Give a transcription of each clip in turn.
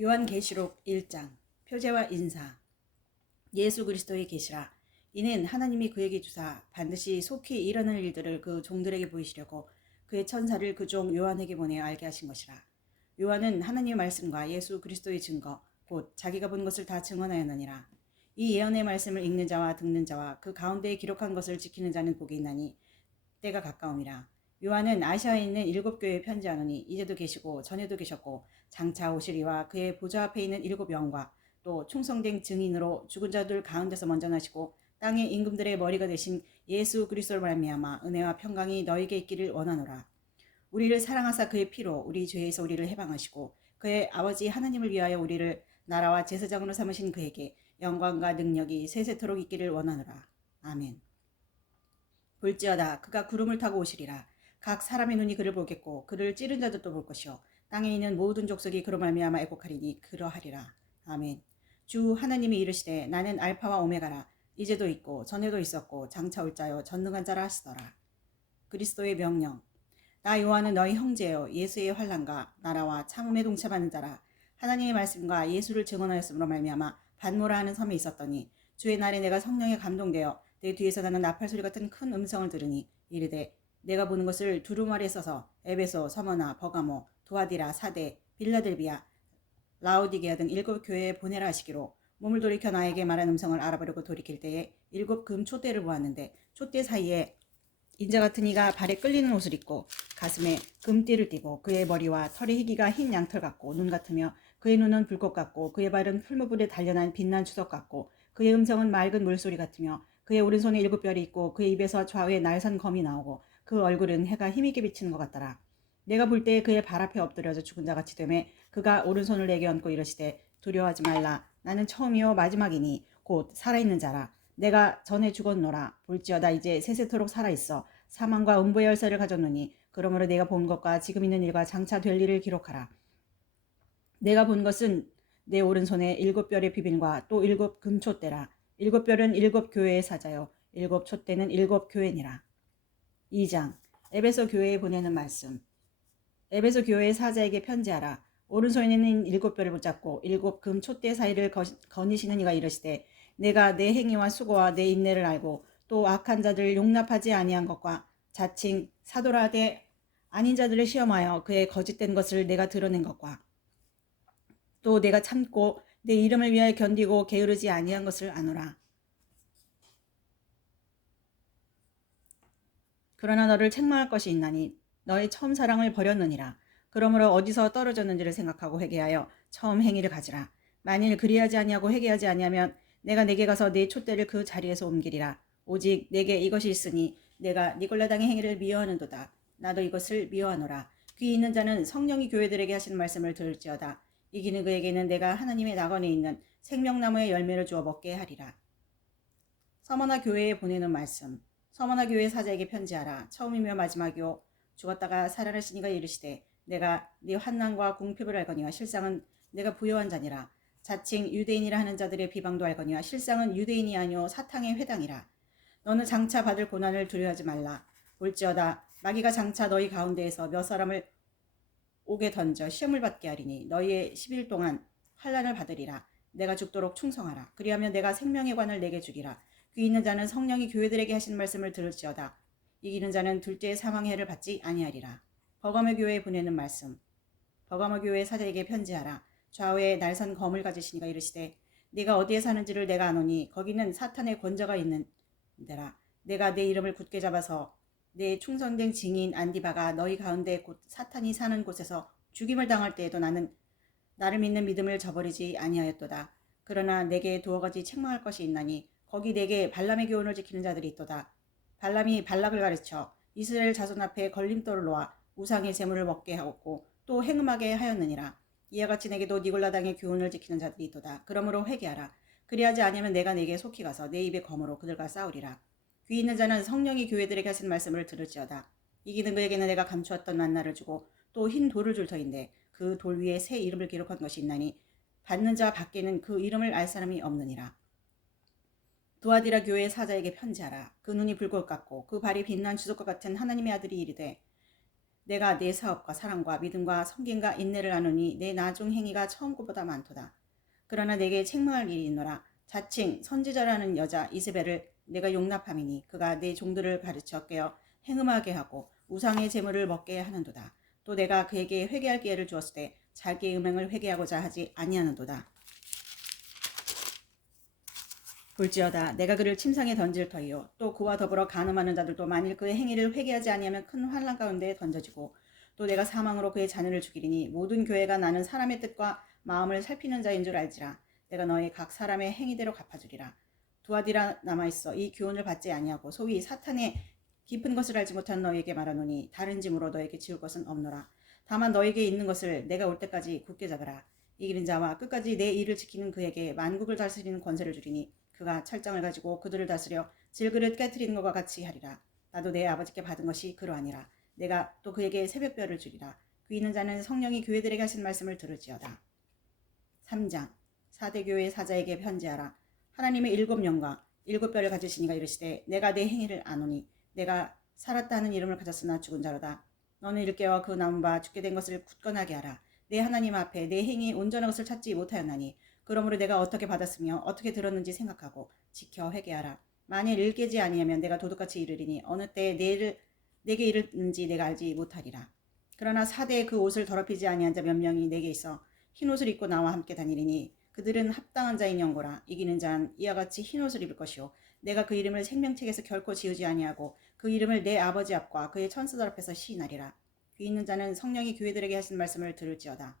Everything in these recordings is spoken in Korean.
요한계시록 1장 표제와 인사. 예수 그리스도의 계시라. 이는 하나님이 그에게 주사 반드시 속히 일어날 일들을 그 종들에게 보이시려고 그의 천사를 그 종 요한에게 보내어 알게 하신 것이라. 요한은 하나님의 말씀과 예수 그리스도의 증거 곧 자기가 본 것을 다 증언하였느니라. 이 예언의 말씀을 읽는 자와 듣는 자와 그 가운데에 기록한 것을 지키는 자는 복이 있나니 때가 가까움이라. 요한은 아시아에 있는 7교회에 편지하노니 이제도 계시고 전에도 계셨고 장차 오시리와 그의 보좌 앞에 있는 7영과 또 충성된 증인으로 죽은 자들 가운데서 먼저 나시고 땅의 임금들의 머리가 되신 예수 그리스도를 말미암아 은혜와 평강이 너에게 있기를 원하노라. 우리를 사랑하사 그의 피로 우리 죄에서 우리를 해방하시고 그의 아버지 하나님을 위하여 우리를 나라와 제사장으로 삼으신 그에게 영광과 능력이 세세토록 있기를 원하노라. 아멘. 볼지어다 그가 구름을 타고 오시리라. 각 사람의 눈이 그를 보겠고 그를 찌른 자들도 볼 것이요 땅에 있는 모든 족속이 그로 말미암아 애곡하리니 그러하리라. 아멘. 주 하나님이 이르시되 나는 알파와 오메가라. 이제도 있고 전에도 있었고 장차 올 자요 전능한 자라 하시더라. 그리스도의 명령. 나 요한은 너희 형제여 예수의 환난과 나라와 참음에 동참하는 자라. 하나님의 말씀과 예수를 증언하였으므로 말미암아 반모라 하는 섬에 있었더니 주의 날에 내가 성령에 감동되어 내 뒤에서 나는 나팔소리 같은 큰 음성을 들으니 이르되 내가 보는 것을 두루마리에 써서 에베소, 서머나, 버가모, 도아디라, 사대, 빌라델비아, 라오디게아 등 7교회에 보내라 하시기로 몸을 돌이켜 나에게 말한 음성을 알아보려고 돌이킬 때에 7 금 촛대를 보았는데 촛대 사이에 인자 같은 이가 발에 끌리는 옷을 입고 가슴에 금띠를 띠고 그의 머리와 털의 희기가 흰 양털 같고 눈 같으며 그의 눈은 불꽃 같고 그의 발은 풀무불에 단련한 빛난 추석 같고 그의 음성은 맑은 물소리 같으며 그의 오른손에 7뼈리 있고 그의 입에서 좌우에 날선 검이 나오고 그 얼굴은 해가 힘있게 비치는 것 같더라. 내가 볼 때 그의 발 앞에 엎드려져 죽은 자같이 되매 그가 오른손을 내게 얹고 이르시되 두려워하지 말라. 나는 처음이요 마지막이니 곧 살아있는 자라. 내가 전에 죽었노라. 볼지어다 이제 세세토록 살아있어 사망과 음부의 열쇠를 가졌노니 그러므로 내가 본 것과 지금 있는 일과 장차 될 일을 기록하라. 내가 본 것은 내 오른손에 7별의 비빈과 또 7 금촛대라. 7별은 7교회의 사자요 7 촛대는 7교회니라. 2장 에베소 교회에 보내는 말씀. 에베소 교회의 사자에게 편지하라. 오른손에는 7별을 붙잡고 7 금 촛대 사이를 거니시는 이가 이르시되 내가 내 행위와 수고와 내 인내를 알고 또 악한 자들을 용납하지 아니한 것과 자칭 사도라되 아닌 자들을 시험하여 그의 거짓된 것을 내가 드러낸 것과 또 내가 참고 내 이름을 위하여 견디고 게으르지 아니한 것을 아노라. 그러나 너를 책망할 것이 있나니 너의 처음 사랑을 버렸느니라. 그러므로 어디서 떨어졌는지를 생각하고 회개하여 처음 행위를 가지라. 만일 그리하지 아니하고 회개하지 아니하면 내가 내게 가서 네 촛대를 그 자리에서 옮기리라. 오직 내게 이것이 있으니 내가 니골라당의 행위를 미워하는도다. 나도 이것을 미워하노라. 귀 있는 자는 성령이 교회들에게 하시는 말씀을 들을지어다. 이기는 그에게는 내가 하나님의 낙원에 있는 생명나무의 열매를 주어 먹게 하리라. 서머나 교회에 보내는 말씀. 서머나 교회 사자에게 편지하라. 처음이며 마지막이요 죽었다가 살아나신 이가 이르시되 내가 네 환난과 궁핍을 알거니와 실상은 내가 부요한 자니라. 자칭 유대인이라 하는 자들의 비방도 알거니와 실상은 유대인이 아니오 사탕의 회당이라. 너는 장차 받을 고난을 두려워하지 말라. 볼지어다 마귀가 장차 너희 가운데에서 몇 사람을 옥에 던져 시험을 받게 하리니 너희의 10일 동안 환난을 받으리라. 내가 죽도록 충성하라. 그리하면 내가 생명의 관을 내게 주리라. 귀 있는 자는 성령이 교회들에게 하신 말씀을 들을지어다. 이기는 자는 둘째의 사망의 해를 받지 아니하리라. 버가모 교회에 보내는 말씀. 버가모 교회 사자에게 편지하라. 좌우에 날선 검을 가지신 이가 이르시되 네가 어디에 사는지를 내가 아노니 거기는 사탄의 권자가 있는 데라. 내가 내 이름을 굳게 잡아서 내 충성된 증인 안디바가 너희 가운데 곧 사탄이 사는 곳에서 죽임을 당할 때에도 나는 나를 믿는 믿음을 저버리지 아니하였도다. 그러나 내게 두어 가지 책망할 것이 있나니 거기 내게 발람의 교훈을 지키는 자들이 있도다. 발람이 발락을 가르쳐 이스라엘 자손 앞에 걸림돌을 놓아 우상의 제물을 먹게 하고 또 행음하게 하였느니라. 이와 같이 내게도 니골라당의 교훈을 지키는 자들이 있도다. 그러므로 회개하라. 그리하지 아니하면 내가 네게 속히 가서 내 입의 검으로 그들과 싸우리라. 귀 있는 자는 성령이 교회들에게 하신 말씀을 들을지어다. 이기는 그에게는 내가 감추었던 만나를 주고 또 흰 돌을 줄 터인데 그 돌 위에 새 이름을 기록한 것이 있나니 받는 자 밖에는 그 이름을 알 사람이 없느니라. 두아디라 교회의 사자에게 편지하라. 그 눈이 불꽃 같고 그 발이 빛난 주석과 같은 하나님의 아들이 이르되 내가 내 사업과 사랑과 믿음과 섬김과 인내를 나누니 내 나중 행위가 처음 것보다 많도다. 그러나 내게 책망할 일이 있노라. 자칭 선지자라는 여자 이세벨을 내가 용납함이니 그가 내 종들을 가르쳐 깨어 행음하게 하고 우상의 제물을 먹게 하는도다. 또 내가 그에게 회개할 기회를 주었을 때 자기의 음행을 회개하고자 하지 아니하는도다. 볼지어다 내가 그를 침상에 던질 터이요 또 그와 더불어 간음하는 자들도 만일 그의 행위를 회개하지 아니하면 큰 환난 가운데 던져지고 또 내가 사망으로 그의 자녀를 죽이리니 모든 교회가 나는 사람의 뜻과 마음을 살피는 자인 줄 알지라. 내가 너희 각 사람의 행위대로 갚아주리라. 두아디라 남아있어 이 교훈을 받지 아니하고 소위 사탄의 깊은 것을 알지 못한 너희에게 말하노니 다른 짐으로 너에게 지울 것은 없노라. 다만 너에게 있는 것을 내가 올 때까지 굳게 잡으라. 이기는 자와 끝까지 내 일을 지키는 그에게 만국을 다스리는 권세를 주리니 그가 철장을 가지고 그들을 다스려 질그릇 깨트리는 것과 같이 하리라. 나도 내 아버지께 받은 것이 그러하니라. 내가 또 그에게 새벽별을 주리라. 귀 있는 자는 성령이 교회들에게 하신 말씀을 들을지어다. 3장 사대교회 사자에게 편지하라. 하나님의 7영과 7별을 가지신 이가 이르시되 내가 내 행위를 아노니 내가 살았다 하는 이름을 가졌으나 죽은 자로다. 너는 일깨워 그 남은 바 죽게 된 것을 굳건하게 하라. 내 하나님 앞에 내 행위 온전한 것을 찾지 못하였나니 그러므로 내가 어떻게 받았으며 어떻게 들었는지 생각하고 지켜 회개하라. 만일 일깨지 아니하면 내가 도둑같이 이르리니 어느 때에 내게 이르는지 내가 알지 못하리라. 그러나 사대에 그 옷을 더럽히지 아니한 자 몇 명이 내게 있어 흰 옷을 입고 나와 함께 다니리니 그들은 합당한 자인 영고라. 이기는 자는 이와 같이 흰 옷을 입을 것이요 내가 그 이름을 생명책에서 결코 지우지 아니하고 그 이름을 내 아버지 앞과 그의 천사들 앞에서 시인하리라. 귀 있는 자는 성령이 교회들에게 하신 말씀을 들을지어다.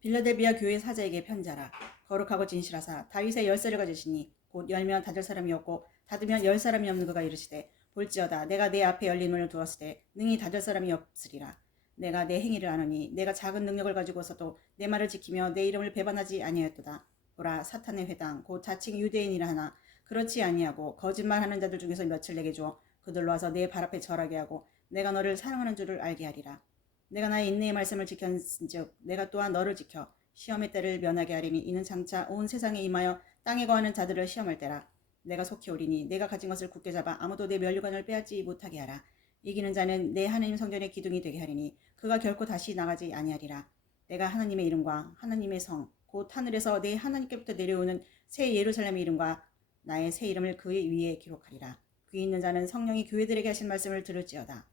빌라델비아 교회 사자에게 편지하라. 거룩하고 진실하사 다윗의 열쇠를 가지시니 곧 열면 닫을 사람이 없고 닫으면 열 사람이 없는 그가 이르시되 볼지어다 내가 내 앞에 열린 문을 두었을 때 능히 닫을 사람이 없으리라. 내가 내 행위를 아노니 내가 작은 능력을 가지고서도 내 말을 지키며 내 이름을 배반하지 아니하였도다. 보라 사탄의 회당 곧 자칭 유대인이라 하나 그렇지 아니하고 거짓말하는 자들 중에서 몇을 내게 주어 그들로 와서 내 발 앞에 절하게 하고 내가 너를 사랑하는 줄을 알게 하리라. 내가 나의 인내의 말씀을 지켰은즉 내가 또한 너를 지켜 시험의 때를 면하게 하리니 이는 장차 온 세상에 임하여 땅에 거하는 자들을 시험할 때라. 내가 속히 오리니 내가 가진 것을 굳게 잡아 아무도 내 면류관을 빼앗지 못하게 하라. 이기는 자는 내 하나님 성전의 기둥이 되게 하리니 그가 결코 다시 나가지 아니하리라. 내가 하나님의 이름과 하나님의 성 곧 하늘에서 내 하나님께부터 내려오는 새 예루살렘의 이름과 나의 새 이름을 그 위에 기록하리라. 귀 있는 자는 성령이 교회들에게 하신 말씀을 들을지어다.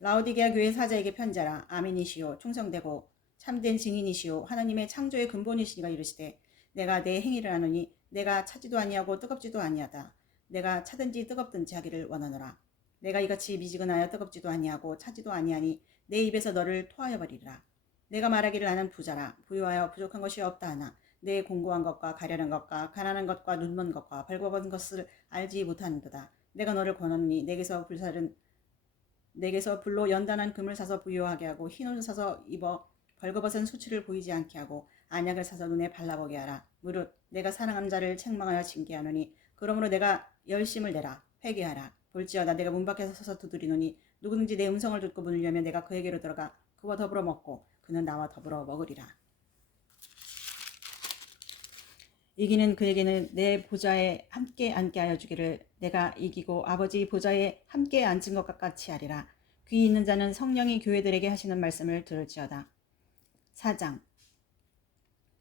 라오디게아 교회 사자에게 편지하라. 아멘이시오 충성되고 참된 증인이시오 하나님의 창조의 근본이시니가 이르시되 내가 내 행위를 아노니 내가 차지도 아니하고 뜨겁지도 아니하다. 내가 차든지 뜨겁든지 하기를 원하노라. 내가 이같이 미지근하여 뜨겁지도 아니하고 차지도 아니하니 내 입에서 너를 토하여 버리리라. 내가 말하기를 나는 부자라 부유하여 부족한 것이 없다 하나 내 공고한 것과 가련한 것과 가난한 것과 눈먼 것과 벌거벗은 것을 알지 못하는도다. 내가 너를 권하노니 내게서 불로 연단한 금을 사서 부유하게 하고 흰옷을 사서 입어 벌거벗은 수치를 보이지 않게 하고 안약을 사서 눈에 발라보게 하라. 무릇 내가 사랑하는 자를 책망하여 징계하노니 그러므로 내가 열심을 내라. 회개하라. 볼지어다 내가 문 밖에서 서서 두드리노니 누구든지 내 음성을 듣고 문을 열면 내가 그에게로 들어가 그와 더불어 먹고 그는 나와 더불어 먹으리라. 이기는 그에게는 내 보좌에 함께 앉게 하여 주기를 내가 이기고 아버지 보좌에 함께 앉은 것과 같이 하리라. 귀 있는 자는 성령이 교회들에게 하시는 말씀을 들을지어다. 4장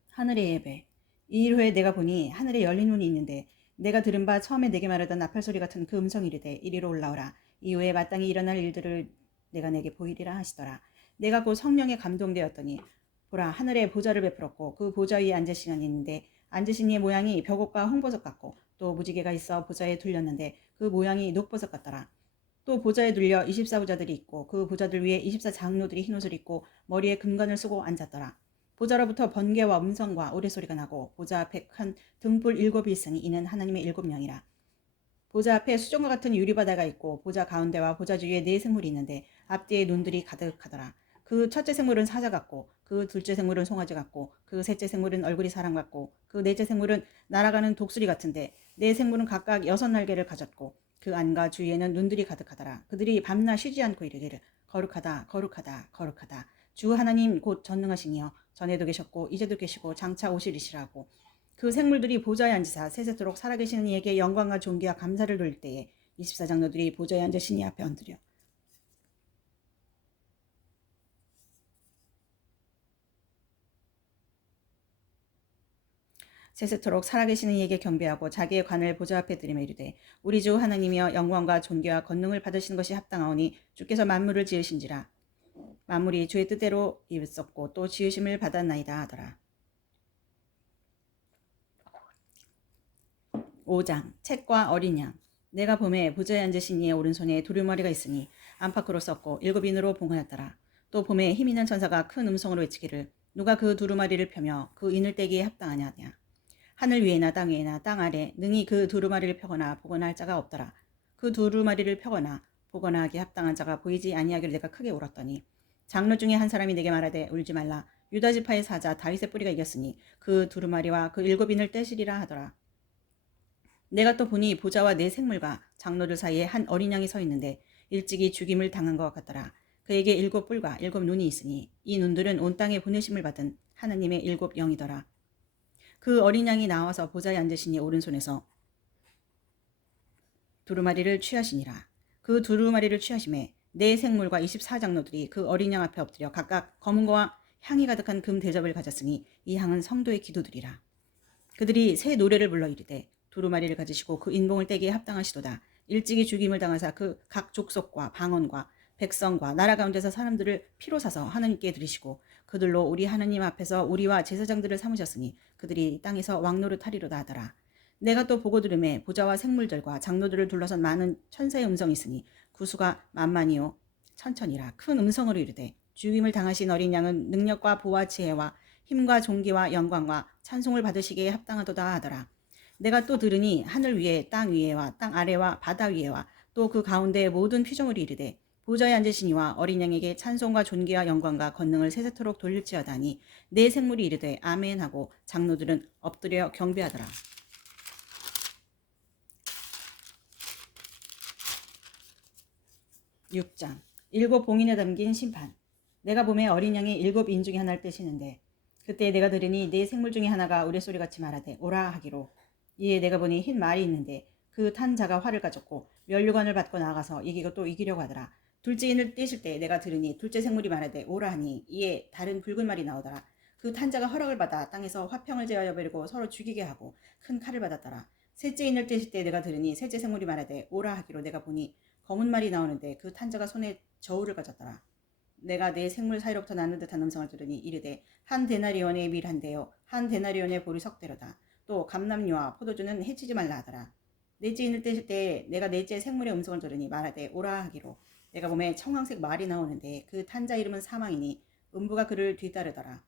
하늘의 예배. 이 일 후에 내가 보니 하늘에 열린 문이 있는데 내가 들은 바 처음에 내게 말하던 나팔소리 같은 그 음성이 이르되 이리로 올라오라. 이후에 마땅히 일어날 일들을 내가 내게 보이리라 하시더라. 내가 곧 성령에 감동되었더니 보라 하늘에 보좌를 베풀었고 그 보좌 위에 앉으신 이가 있는데 앉으신 이의 모양이 벽옷과 홍보석 같고 또 무지개가 있어 보좌에 둘렸는데 그 모양이 녹보석 같더라. 또 보좌에 둘려 24부자들이 있고 그 보좌들 위에 24장로들이 흰옷을 입고 머리에 금관을 쓰고 앉았더라. 보좌로부터 번개와 음성과 오래소리가 나고 보좌 앞에 큰 등불 7이 있으니 이는 하나님의 7명이라. 보좌 앞에 수정과 같은 유리바다가 있고 보좌 가운데와 보좌 주위에 4생물이 있는데 앞뒤에 눈들이 가득하더라. 그 첫째 생물은 사자 같고 그 둘째 생물은 송아지 같고 그 셋째 생물은 얼굴이 사람 같고 그 넷째 생물은 날아가는 독수리 같은데 4생물은 각각 6날개를 가졌고 그 안과 주위에는 눈들이 가득하더라. 그들이 밤낮 쉬지 않고 이르기를 거룩하다 거룩하다 거룩하다 주 하나님 곧 전능하시니여 전에도 계셨고 이제도 계시고 장차 오시리시라고. 그 생물들이 보좌에 앉으사 세세토록 살아계시는 이에게 영광과 존귀와 감사를 돌릴 때에 24장로들이 보좌에 앉으신 이 앞에 엎드려 세세토록 살아계시는 이에게 경배하고 자기의 관을 보좌 앞에 드리며 이르되 우리 주 하나님이여 영광과 존귀와 권능을 받으시는 것이 합당하오니 주께서 만물을 지으신지라. 만물이 주의 뜻대로 있었고 또 지으심을 받았나이다 하더라. 5장 책과 어린 양. 내가 봄에 보좌에 앉으신 이의 오른손에 두루마리가 있으니 안팎으로 썼고 7인으로 봉하였더라. 또 봄에 힘있는 천사가 큰 음성으로 외치기를 누가 그 두루마리를 펴며 그 인을 떼기에 합당하냐. 하늘 위에나 땅 위에나 땅 아래 능히 그 두루마리를 펴거나 보거나 할 자가 없더라. 그 두루마리를 펴거나 보거나 하기에 합당한 자가 보이지 아니하기를 내가 크게 울었더니 장로 중에 한 사람이 내게 말하되 울지 말라. 유다 지파의 사자 다윗의 뿌리가 이겼으니 그 두루마리와 그 7인을 떼시리라 하더라. 내가 또 보니 보좌와 네 생물과 장로들 사이에 한 어린 양이 서 있는데 일찍이 죽임을 당한 것 같더라. 그에게 7뿔과 7눈이 있으니 이 눈들은 온 땅에 보내심을 받은 하나님의 7영이더라. 그 어린 양이 나와서 보좌에 앉으시니 오른손에서 두루마리를 취하시니라. 그 두루마리를 취하심에 네 생물과 24장로들이 그 어린 양 앞에 엎드려 각각 검은 거와 향이 가득한 금 대접을 가졌으니 이 향은 성도의 기도들이라. 그들이 새 노래를 불러 이르되 두루마리를 가지시고 그 인봉을 떼기에 합당하시도다. 일찍이 죽임을 당하사 그 각 족속과 방언과 백성과 나라 가운데서 사람들을 피로 사서 하나님께 드리시고 그들로 우리 하나님 앞에서 우리와 제사장들을 삼으셨으니 그들이 땅에서 왕노릇 하리로다 하더라. 내가 또 보고 들음에 보좌와 생물들과 장로들을 둘러선 많은 천사의 음성이 있으니 구수가 만만이요 천천이라. 큰 음성으로 이르되 죽임을 당하신 어린 양은 능력과 보와 지혜와 힘과 존귀와 영광과 찬송을 받으시기에 합당하도다 하더라. 내가 또 들으니 하늘 위에 땅 위에와 땅 아래와 바다 위에와 또 그 가운데의 모든 피조물이 이르되 보좌에 앉으신 이와 어린 양에게 찬송과 존귀와 영광과 권능을 세세토록 돌릴지어다니 네 생물이 이르되 아멘 하고 장로들은 엎드려 경배하더라. 6장 7 봉인에 담긴 심판. 내가 봄에 어린 양이 7인 중에 하나를 떼시는데 그때 내가 들으니 네 생물 중에 하나가 우레소리같이 말하되 오라 하기로. 이에 내가 보니 흰 말이 있는데 그 탄 자가 활을 가졌고 면류관을 받고 나아가서 이기고 또 이기려고 하더라. 둘째 인을 떼실 때 내가 들으니 둘째 생물이 말하되 오라 하니 이에 다른 붉은 말이 나오더라. 그 탄 자가 허락을 받아 땅에서 화평을 제하여 버리고 서로 죽이게 하고 큰 칼을 받았더라. 셋째 인을 떼실 때 내가 들으니 셋째 생물이 말하되 오라 하기로. 내가 보니 검은 말이 나오는데 그 탄 자가 손에 저울을 가졌더라. 내가 내 생물 사이로부터 나는 듯한 음성을 들으니 이르되 한 데나리온의 밀 한 대요 한 데나리온의 보리 석대로다. 또 감람류와 포도주는 해치지 말라 하더라. 넷째 인을 떼실 때 내가 넷째 생물의 음성을 들으니 말하되 오라 하기로. 내가 보매 청황색 말이 나오는데 그 탄자 이름은 사망이니 음부가 그를 뒤따르더라.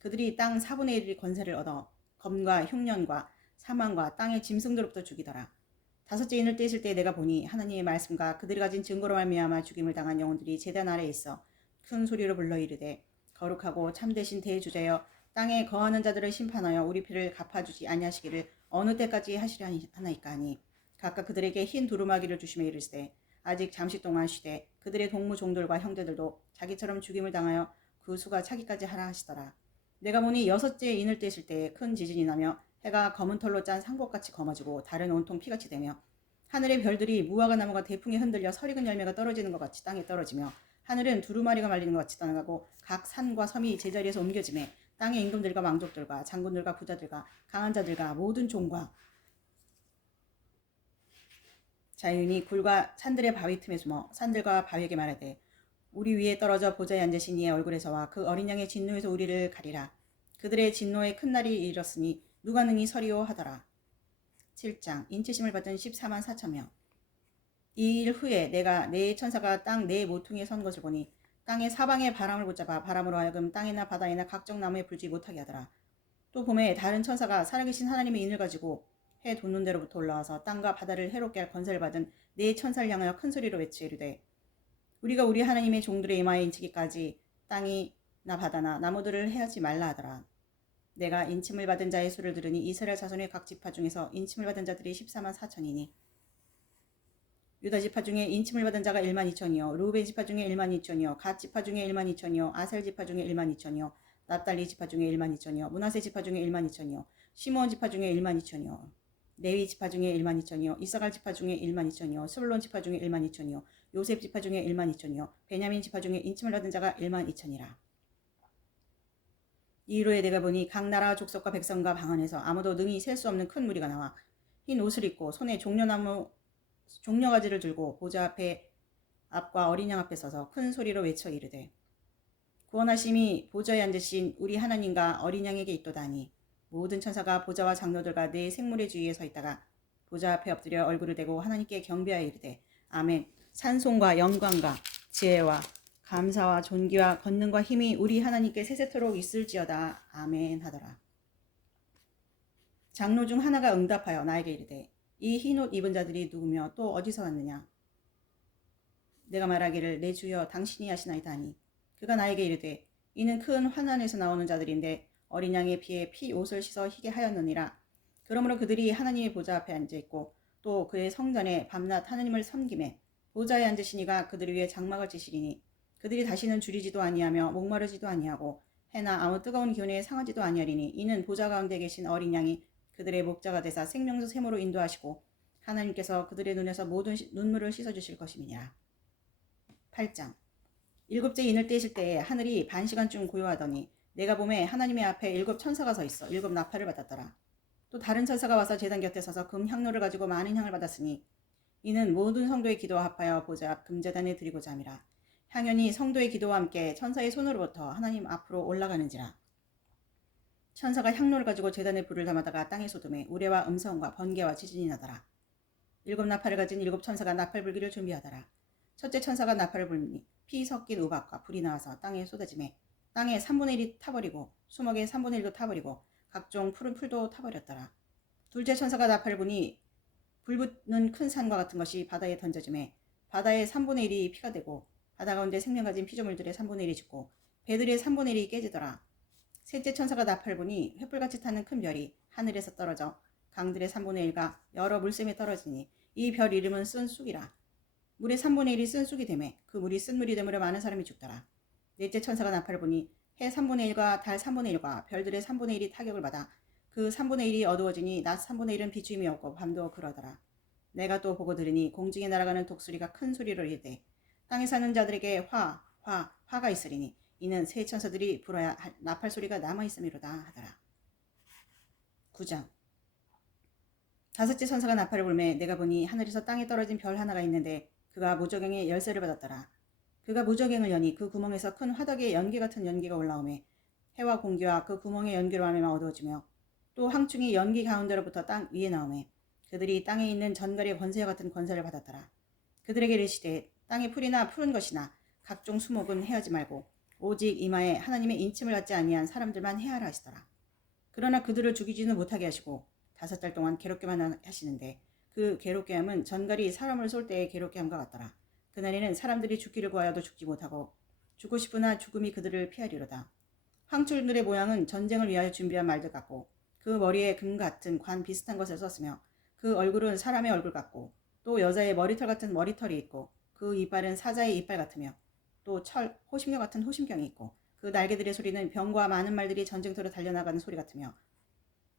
그들이 땅 4분의 1의 권세를 얻어 검과 흉년과 사망과 땅의 짐승들로부터 죽이더라. 다섯째 인을 떼실 때 내가 보니 하나님의 말씀과 그들이 가진 증거로 말미암아 죽임을 당한 영혼들이 제단 아래에 있어 큰 소리로 불러 이르되 거룩하고 참되신 대주자여 땅에 거하는 자들을 심판하여 우리 피를 갚아주지 아니하시기를 어느 때까지 하시려 하나이까 하니 각각 그들에게 흰 두루마기를 주시며 이르시되 아직 잠시 동안 쉬되 그들의 동무 종들과 형제들도 자기처럼 죽임을 당하여 그 수가 차기까지 하라 하시더라. 내가 보니 여섯째 인을 떼실 때 큰 지진이 나며 해가 검은 털로 짠 상복같이 검어지고 달은 온통 피같이 되며 하늘의 별들이 무화과 나무가 대풍에 흔들려 설익은 열매가 떨어지는 것 같이 땅에 떨어지며 하늘은 두루마리가 말리는 것 같이 떠나가고 각 산과 섬이 제자리에서 옮겨지매 땅의 임금들과 왕족들과 장군들과 부자들과 강한 자들과 모든 종과 자유인이 굴과 산들의 바위 틈에 숨어 산들과 바위에게 말하되 우리 위에 떨어져 보좌에 앉으신 이의 얼굴에서와 그 어린 양의 진노에서 우리를 가리라. 그들의 진노의 큰 날이 이르렀으니 누가 능히 서리오 하더라. 7장 인치심을 받은 14만 4천 명. 이 일 후에 내가 네 천사가 땅 네 모퉁이에 선 것을 보니 땅의 사방에 바람을 붙잡아 바람으로 하여금 땅이나 바다이나 각종 나무에 불지 못하게 하더라. 또 봄에 다른 천사가 살아계신 하나님의 인을 가지고 해 돋는 데로부터 올라와서 땅과 바다를 해롭게 할 권세를 받은 네 천사를 향하여 큰 소리로 외치 이르되 우리가 우리 하나님의 종들의 이마에 인치기까지 땅이나 바다나 나무들을 해하지 말라 하더라. 내가 인침을 받은 자의 수를 들으니 이스라엘 자손의 각 지파 중에서 인침을 받은 자들이 14만 4천이니 유다 지파 중에 인침을 받은 자가 1만 2천이요 루벤 지파 중에 1만 2천이요 갓 지파 중에 1만 2천이요 아셀 지파 중에 1만 2천이요 납달리 지파 중에 1만 2천이요 므낫세 지파 중에 1만 2천이요 시므온 지파 중에 1만 2천이요 레위 지파 중에 1만 2천이요 이사갈 지파 중에 1만 2천이요 스불론 지파 중에 1만 2천이요 요셉 지파 중에 1만 2천이요 베냐민 지파 중에 인침을 받은 자가 1만 2천이라. 이후에 내가 보니 각 나라 족속과 백성과 방언에서 아무도 능히 셀 수 없는 큰 무리가 나와 흰 옷을 입고 손에 종려가지를 들고 보좌 앞과 어린 양 앞에 서서 큰 소리로 외쳐 이르되 구원하심이 보좌에 앉으신 우리 하나님과 어린 양에게 있도다니 모든 천사가 보좌와 장로들과 네 생물의 주위에 서 있다가 보좌 앞에 엎드려 얼굴을 대고 하나님께 경배하여 이르되 아멘. 찬송과 영광과 지혜와 감사와 존귀와 권능과 힘이 우리 하나님께 세세토록 있을지어다. 아멘 하더라. 장로 중 하나가 응답하여 나에게 이르되 이 흰옷 입은 자들이 누구며 또 어디서 왔느냐. 내가 말하기를 내 주여 당신이 하시나이다 하니 그가 나에게 이르되 이는 큰 환난에서 나오는 자들인데 어린 양의 피에 피 옷을 씻어 희게 하였느니라. 그러므로 그들이 하나님의 보좌 앞에 앉아있고 또 그의 성전에 밤낮 하나님을 섬김에 보좌에 앉으신 이가 그들을 위해 장막을 지시리니 그들이 다시는 줄이지도 아니하며 목마르지도 아니하고 해나 아무 뜨거운 기운에 상하지도 아니하리니 이는 보좌 가운데 계신 어린 양이 그들의 목자가 되사 생명수 샘으로 인도하시고 하나님께서 그들의 눈에서 모든 눈물을 씻어주실 것임이니라. 8장. 일곱째 인을 떼실 때에 하늘이 반시간쯤 고요하더니 내가 보매 하나님의 앞에 7 천사가 서 있어 7 나팔을 받았더라. 또 다른 천사가 와서 제단 곁에 서서 금 향로를 가지고 많은 향을 받았으니 이는 모든 성도의 기도와 합하여 보좌 앞 금제단에 드리고자 함이라. 향연이 성도의 기도와 함께 천사의 손으로부터 하나님 앞으로 올라가는지라. 천사가 향로를 가지고 제단에 불을 담아다가 땅에 쏟음에 우레와 음성과 번개와 지진이 나더라. 7 나팔을 가진 7 천사가 나팔 불기를 준비하더라. 첫째 천사가 나팔을 불니 피 섞인 우박과 불이 나와서 땅에 쏟아지매 땅의 3분의 1이 타버리고 수목의 3분의 1도 타버리고 각종 푸른 풀도 타버렸더라. 둘째 천사가 나팔을 부니 불붙는 큰 산과 같은 것이 바다에 던져지매 바다의 3분의 1이 피가 되고 바다 가운데 생명 가진 피조물들의 3분의 1이 죽고 배들의 3분의 1이 깨지더라. 셋째 천사가 나팔을 부니 횃불같이 타는 큰 별이 하늘에서 떨어져 강들의 3분의 1과 여러 물샘에 떨어지니 이 별 이름은 쓴 쑥이라. 물의 3분의 1이 쓴 쑥이 되매 그 물이 쓴 물이 되므로 많은 사람이 죽더라. 넷째 천사가 나팔을 부니 해 3분의 1과 달 3분의 1과 별들의 3분의 1이 타격을 받아 그 3분의 1이 어두워지니 낮 3분의 1은 비추임이 없고 밤도 그러더라. 내가 또 보고 들으니 공중에 날아가는 독수리가 큰 소리로 이르되 땅에 사는 자들에게 화가 있으리니 이는 새 천사들이 불어야 할 나팔 소리가 남아있음이로다 하더라. 9장. 다섯째 천사가 나팔을 불매 내가 보니 하늘에서 땅에 떨어진 별 하나가 있는데 그가 무저갱의 열쇠를 받았더라. 그가 무저갱을 여니 그 구멍에서 큰 화덕의 연기 같은 연기가 올라오매 해와 공기와 그 구멍의 연기로 하며 어두워지며 또 항충이 연기 가운데로부터 땅 위에 나오매 그들이 땅에 있는 전갈의 권세와 같은 권세를 받았더라. 그들에게 이르시되 땅의 풀이나 푸른 것이나 각종 수목은 헤어지 말고 오직 이마에 하나님의 인침을 받지 아니한 사람들만 헤아라 하시더라. 그러나 그들을 죽이지는 못하게 하시고 5달 동안 괴롭게만 하시는데 그 괴롭게 함은 전갈이 사람을 쏠 때의 괴롭게 함과 같더라. 그날에는 사람들이 죽기를 구하여도 죽지 못하고 죽고 싶으나 죽음이 그들을 피하리로다. 황출들의 모양은 전쟁을 위하여 준비한 말들 같고 그 머리에 금 같은 관 비슷한 것을 썼으며 그 얼굴은 사람의 얼굴 같고 또 여자의 머리털 같은 머리털이 있고 그 이빨은 사자의 이빨 같으며 또 호심경 같은 호심경이 있고 그 날개들의 소리는 병과 많은 말들이 전쟁터로 달려나가는 소리 같으며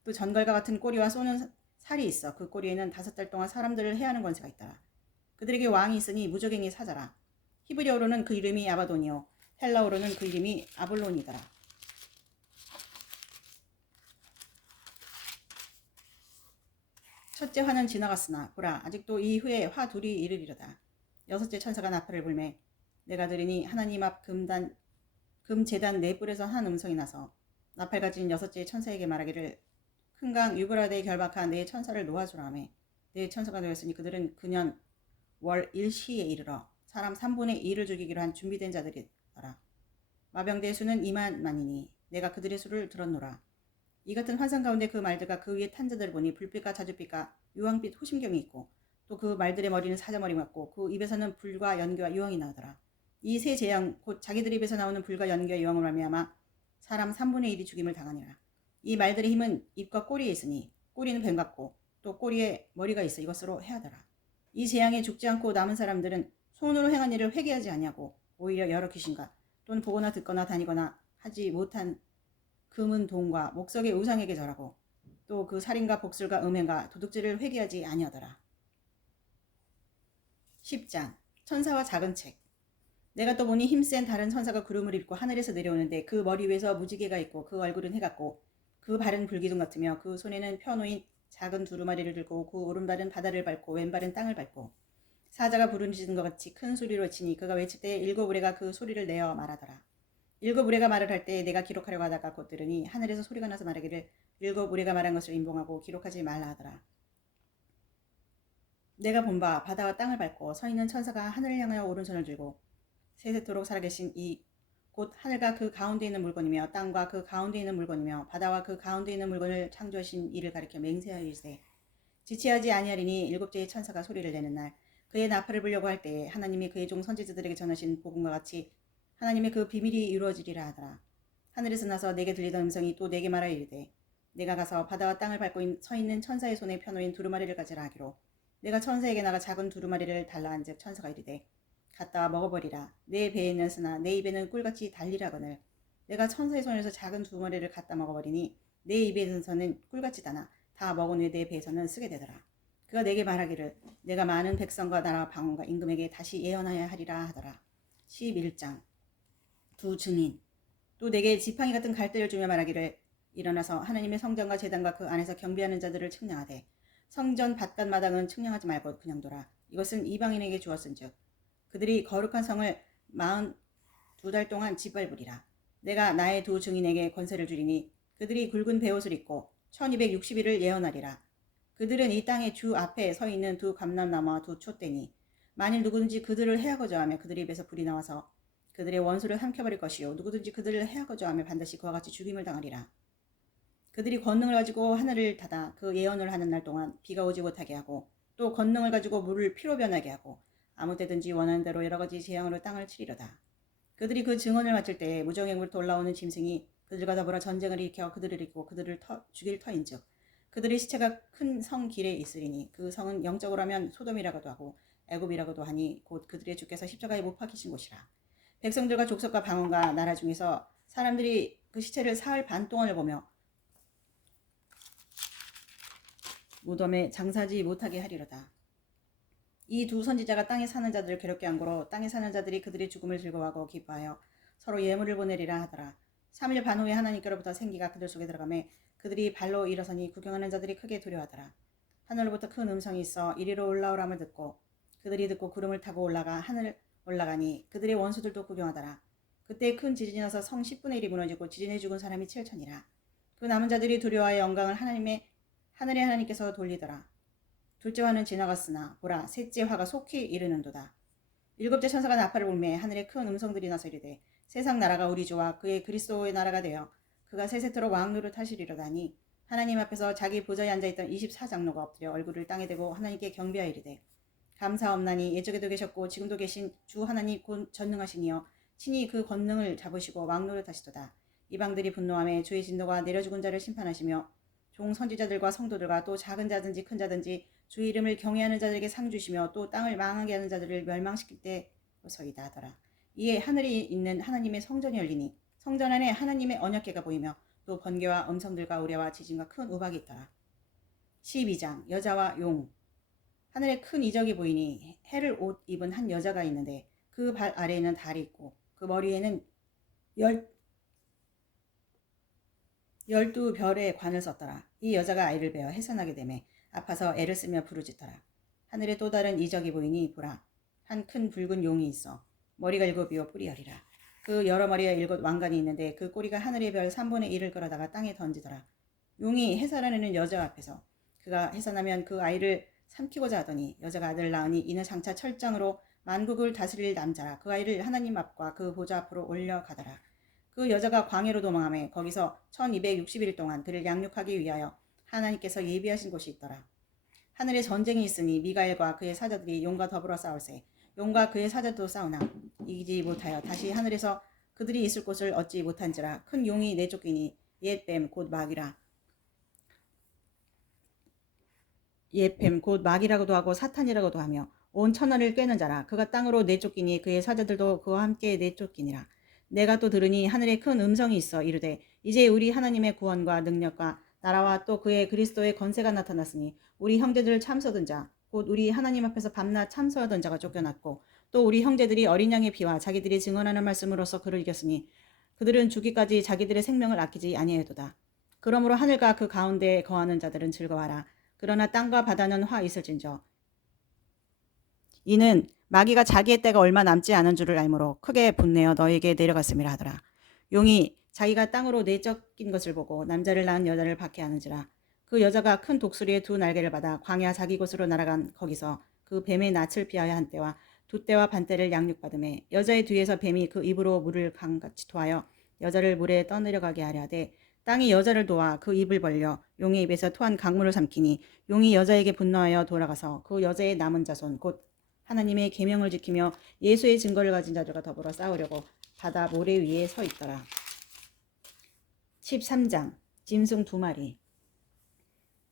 또 전갈과 같은 꼬리와 쏘는 살이 있어 그 꼬리에는 5달 동안 사람들을 해하는 권세가 있더라. 그들에게 왕이 있으니 무저갱이 사자라. 히브리어로는 그 이름이 아바돈이요 헬라어로는 그 이름이 아볼론이더라. 첫째 화는 지나갔으나 보라 아직도 이 후에 화 둘이 이르리로다. 여섯째 천사가 나팔을 불매 내가 들으니 하나님 앞 금제단 네 뿔에서 한 음성이 나서 나팔 가진 여섯째 천사에게 말하기를 큰 강 유브라데에 결박한 네 천사를 놓아주라 하매 네 천사가 되었으니 그들은 그년 월 1시에 이르러 사람 3분의 1을 죽이기로 한 준비된 자들이더라. 마병대의 수는 2만만이니 내가 그들의 수를 들었노라. 이 같은 환상 가운데 그 말들과 그 위에 탄 자들을 보니 불빛과 자줏빛과 유황빛 호심경이 있고 또 그 말들의 머리는 사자머리 같고 그 입에서는 불과 연기와 유황이 나오더라. 이 세 재앙 곧 자기들 입에서 나오는 불과 연기와 유황을 말미암아 사람 3분의 1이 죽임을 당하니라. 이 말들의 힘은 입과 꼬리에 있으니 꼬리는 뱀 같고 또 꼬리에 머리가 있어 이것으로 해하더라. 이 재앙에 죽지 않고 남은 사람들은 손으로 행한 일을 회개하지 아니하고 오히려 여러 귀신과 또는 보거나 듣거나 다니거나 하지 못한 금은 돈과 목석의 우상에게 절하고 또 그 살인과 복술과 음행과 도둑질을 회개하지 아니하더라. 10장. 천사와 작은 책. 내가 또 보니 힘센 다른 천사가 구름을 입고 하늘에서 내려오는데 그 머리 위에서 무지개가 있고 그 얼굴은 해 같고 그 발은 불기둥 같으며 그 손에는 펴놓인 작은 두루마리를 들고 그 오른발은 바다를 밟고 왼발은 땅을 밟고 사자가 부르짖는 것 같이 큰 소리로 외치니 그가 외칠 때 일곱 우레가 그 소리를 내어 말하더라. 일곱 우레가 말을 할 때 내가 기록하려고 하다가 곧 들으니 하늘에서 소리가 나서 말하기를 일곱 우레가 말한 것을 인봉하고 기록하지 말라 하더라. 내가 본 바 바다와 땅을 밟고 서 있는 천사가 하늘을 향하여 오른손을 들고 세세토록 살아계신 이 곧 하늘과 그 가운데 있는 물건이며 땅과 그 가운데 있는 물건이며 바다와 그 가운데 있는 물건을 창조하신 이를 가리켜 맹세하여 이르되 지체하지 아니하리니 일곱째의 천사가 소리를 내는 날 그의 나팔을 불려고 할 때에 하나님이 그의 종 선지자들에게 전하신 복음과 같이 하나님의 그 비밀이 이루어지리라 하더라. 하늘에서 나서 내게 들리던 음성이 또 내게 말하여 이르되 내가 가서 바다와 땅을 밟고 서 있는 천사의 손에 펴놓인 두루마리를 가지라 하기로 내가 천사에게 나가 작은 두루마리를 달라 한즉 천사가 이르되 갖다 먹어버리라. 내 배에는 쓰나 내 입에는 꿀같이 달리라거늘 내가 천사의 손에서 작은 두루마리를 갖다 먹어버리니 내 입에서는 꿀같이 다나 다 먹은 후에 내 배에서는 쓰게 되더라. 그가 내게 말하기를 내가 많은 백성과 나라 방언과 임금에게 다시 예언하여야 하리라 하더라. 11장 두 증인 또 내게 지팡이 같은 갈대를 주며 말하기를 일어나서 하나님의 성전과 제단과 그 안에서 경비하는 자들을 측량하되 성전 바깥 마당은 측량하지 말고 그냥 둬라. 이것은 이방인에게 주었은즉 그들이 거룩한 성을 42달 동안 짓밟으리라. 내가 나의 두 증인에게 권세를 주리니 그들이 굵은 베옷을 입고 1260일을 예언하리라. 그들은 이 땅의 주 앞에 서 있는 두 감람나무와 두 촛대니 만일 누구든지 그들을 해하고자 하면 그들의 입에서 불이 나와서 그들의 원수를 삼켜버릴 것이요 누구든지 그들을 해하고자 하면 반드시 그와 같이 죽임을 당하리라. 그들이 권능을 가지고 하늘을 닫아 그 예언을 하는 날 동안 비가 오지 못하게 하고 또 권능을 가지고 물을 피로 변하게 하고 아무 때든지 원하는 대로 여러 가지 재앙으로 땅을 치리로다. 그들이 그 증언을 마칠 때에 무정행으로부터 올라오는 짐승이 그들과 더불어 전쟁을 일으켜 그들을 이기고 그들을 죽일 터인즉 그들의 시체가 큰 성 길에 있으리니 그 성은 영적으로 하면 소돔이라고도 하고 애굽이라고도 하니 곧 그들의 주께서 십자가에 못 박히신 곳이라. 백성들과 족속과 방언과 나라 중에서 사람들이 그 시체를 사흘 반 동안을 보며 무덤에 장사하지 못하게 하리로다. 이 두 선지자가 땅에 사는 자들을 괴롭게 한 거로 땅에 사는 자들이 그들의 죽음을 즐거워하고 기뻐하여 서로 예물을 보내리라 하더라. 3일 반 후에 하나님께로부터 생기가 그들 속에 들어가매 그들이 발로 일어서니 구경하는 자들이 크게 두려워하더라. 하늘로부터 큰 음성이 있어 이리로 올라오람을 듣고 그들이 듣고 구름을 타고 하늘 올라가니 그들의 원수들도 구경하더라. 그때 큰 지진이 나서 성 10분의 1이 무너지고 지진에 죽은 사람이 7천이라. 그 남은 자들이 두려워하여 영광을 하늘의 하나님께서 돌리더라. 둘째 화는 지나갔으나 보라 셋째 화가 속히 이르는도다. 일곱째 천사가 나팔을 불매 하늘에 큰 음성들이 나서 이르되 세상 나라가 우리 주와 그의 그리스도의 나라가 되어 그가 세세토록 왕노릇 하시리로다니 하나님 앞에서 자기 보좌에 앉아있던 24장로가 엎드려 얼굴을 땅에 대고 하나님께 경배하여 이르되 감사옵나니 예적에도 계셨고 지금도 계신 주 하나님 곧 전능하시니여 친히 그 권능을 잡으시고 왕노릇 하시도다. 이방들이 분노하며 주의 진노가 내려 죽은 자를 심판하시며 종 선지자들과 성도들과 또 작은 자든지 큰 자든지 주의 이름을 경외하는 자들에게 상 주시며 또 땅을 망하게 하는 자들을 멸망시킬 때로서이다 하더라. 이에 하늘에 있는 하나님의 성전이 열리니 성전 안에 하나님의 언약궤가 보이며 또 번개와 음성들과 우레와 지진과 큰 우박이 있더라. 12장 여자와 용 하늘에 큰 이적이 보이니 해를 옷 입은 한 여자가 있는데 그 발 아래에는 달이 있고 그 머리에는 12별의 관을 썼더라. 이 여자가 아이를 베어 해산하게 되매 아파서 애를 쓰며 부르짖더라. 하늘에 또 다른 이적이 보이니 보라 한 큰 붉은 용이 있어 머리가 7이요 뿔이 10이라. 그 여러 머리에 7 왕관이 있는데 그 꼬리가 하늘의 별 3분의 1을 끌어다가 땅에 던지더라. 용이 해산하려는 여자 앞에서 그가 해산하면 그 아이를 삼키고자 하더니 여자가 아들을 낳으니 이는 장차 철장으로 만국을 다스릴 남자라. 그 아이를 하나님 앞과 그 보좌 앞으로 올려가더라. 그 여자가 광야로 도망하며 거기서 1260일 동안 그를 양육하기 위하여 하나님께서 예비하신 곳이 있더라. 하늘에 전쟁이 있으니 미가엘과 그의 사자들이 용과 더불어 싸울세 용과 그의 사자도 싸우나 이기지 못하여 다시 하늘에서 그들이 있을 곳을 얻지 못한지라. 큰 용이 내쫓기니 옛뱀 곧 마귀라. 옛뱀 곧 마귀라고도 하고 사탄이라고도 하며 온 천하를 꿰는 자라. 그가 땅으로 내쫓기니 그의 사자들도 그와 함께 내쫓기니라. 내가 또 들으니 하늘에 큰 음성이 있어 이르되 이제 우리 하나님의 구원과 능력과 나라와 또 그의 그리스도의 권세가 나타났으니 우리 형제들 참서던 자 곧 우리 하나님 앞에서 밤낮 참서하던 자가 쫓겨났고 또 우리 형제들이 어린 양의 피와 자기들이 증언하는 말씀으로써 그를 이겼으니 그들은 죽기까지 자기들의 생명을 아끼지 아니하였도다. 그러므로 하늘과 그 가운데에 거하는 자들은 즐거워하라. 그러나 땅과 바다는 화 있을진저 이는 마귀가 자기의 때가 얼마 남지 않은 줄을 알므로 크게 분내어 너에게 내려갔음이라 하더라. 용이 자기가 땅으로 내쫓긴 것을 보고 남자를 낳은 여자를 박해하는지라. 그 여자가 큰 독수리의 두 날개를 받아 광야 자기 곳으로 날아간 거기서 그 뱀의 낯을 피하여 한 때와 두 때와 반 때를 양육받음에 여자의 뒤에서 뱀이 그 입으로 물을 강같이 토하여 여자를 물에 떠내려가게 하려 하되 땅이 여자를 도와 그 입을 벌려 용의 입에서 토한 강물을 삼키니 용이 여자에게 분노하여 돌아가서 그 여자의 남은 자손 곧 하나님의 계명을 지키며 예수의 증거를 가진 자들과 더불어 싸우려고 바다 모래 위에 서 있더라. 13장 짐승 2마리.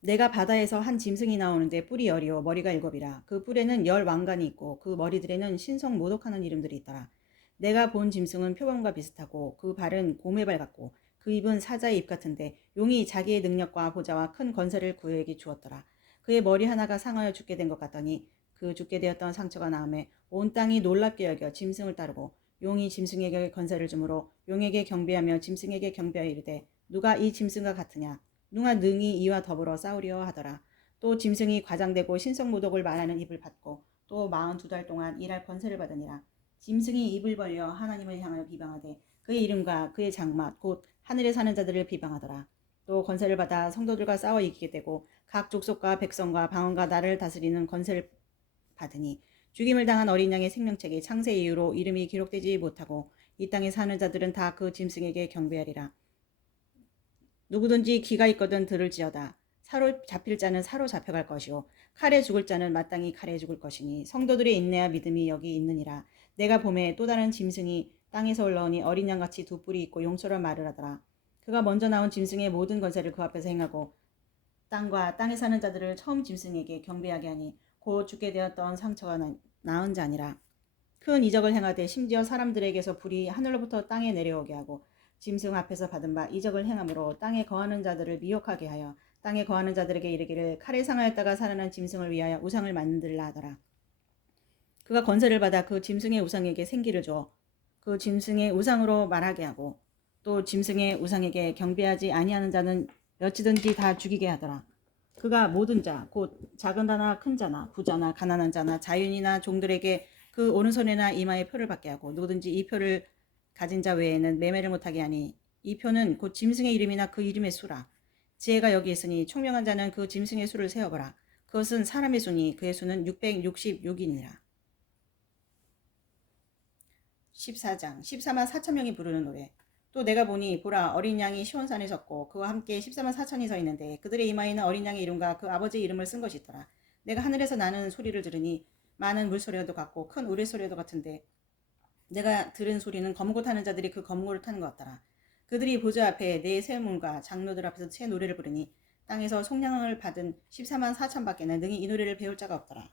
내가 바다에서 한 짐승이 나오는데 뿔이 10이요 머리가 7이라. 그 뿔에는 10 왕관이 있고 그 머리들에는 신성 모독하는 이름들이 있더라. 내가 본 짐승은 표범과 비슷하고 그 발은 곰의 발 같고 그 입은 사자의 입 같은데 용이 자기의 능력과 보좌와 큰 건설을 그에게 주었더라. 그의 머리 하나가 상하여 죽게 된 것 같더니 그 죽게 되었던 상처가 나음에 온 땅이 놀랍게 여겨 짐승을 따르고 용이 짐승에게 건설을 주므로 용에게 경배하며 짐승에게 경배하여 이르되 누가 이 짐승과 같으냐 누가 능히 이와 더불어 싸우려 하더라. 또 짐승이 과장되고 신성모독을 말하는 입을 받고 또 42달 동안 일할 권세를 받으니라. 짐승이 입을 벌려 하나님을 향하여 비방하되 그의 이름과 그의 장막 곧 하늘에 사는 자들을 비방하더라. 또 권세를 받아 성도들과 싸워 이기게 되고 각 족속과 백성과 방언과 나라를 다스리는 권세를 받으니 죽임을 당한 어린 양의 생명책에 창세 이후로 이름이 기록되지 못하고 이 땅에 사는 자들은 다 그 짐승에게 경배하리라. 누구든지 귀가 있거든 들을지어다. 사로잡힐 자는 사로잡혀갈 것이요 칼에 죽을 자는 마땅히 칼에 죽을 것이니 성도들의 인내와 믿음이 여기 있느니라. 내가 봄에 또 다른 짐승이 땅에서 올라오니 어린 양같이 두 뿔이 있고 용처럼 말을 하더라. 그가 먼저 나온 짐승의 모든 권세를 그 앞에서 행하고 땅과 땅에 사는 자들을 처음 짐승에게 경배하게 하니 곧 죽게 되었던 상처가 나은 자니라. 큰 이적을 행하되 심지어 사람들에게서 불이 하늘로부터 땅에 내려오게 하고 짐승 앞에서 받은 바 이적을 행함으로 땅에 거하는 자들을 미혹하게 하여 땅에 거하는 자들에게 이르기를 칼에 상하였다가 살아난 짐승을 위하여 우상을 만들라 하더라. 그가 권세를 받아 그 짐승의 우상에게 생기를 줘 그 짐승의 우상으로 말하게 하고 또 짐승의 우상에게 경배하지 아니하는 자는 여치든지 다 죽이게 하더라. 그가 모든 자 곧 작은 자나 큰 자나 부자나 가난한 자나 자윤이나 종들에게 그 오른손이나 이마에 표를 받게 하고 누구든지 이 표를 가진 자 외에는 매매를 못하게 하니 이 표는 곧 짐승의 이름이나 그 이름의 수라. 지혜가 여기 있으니 총명한 자는 그 짐승의 수를 세어보라. 그것은 사람의 수니 그의 수는 666이니라. 14장 14만 4천 명이 부르는 노래. 또 내가 보니 보라 어린 양이 시온산에 섰고 그와 함께 14만 4천이 서 있는데 그들의 이마에는 어린 양의 이름과 그 아버지의 이름을 쓴 것이 있더라. 내가 하늘에서 나는 소리를 들으니 많은 물소리도 같고 큰 우레소리도 같은데 내가 들은 소리는 검고 타는 자들이 그 검고를 타는 것 같더라. 그들이 보좌 앞에 네 세문과 장로들 앞에서 새 노래를 부르니 땅에서 속량을 받은 14만 4천 밖에는 능히 이 노래를 배울 자가 없더라.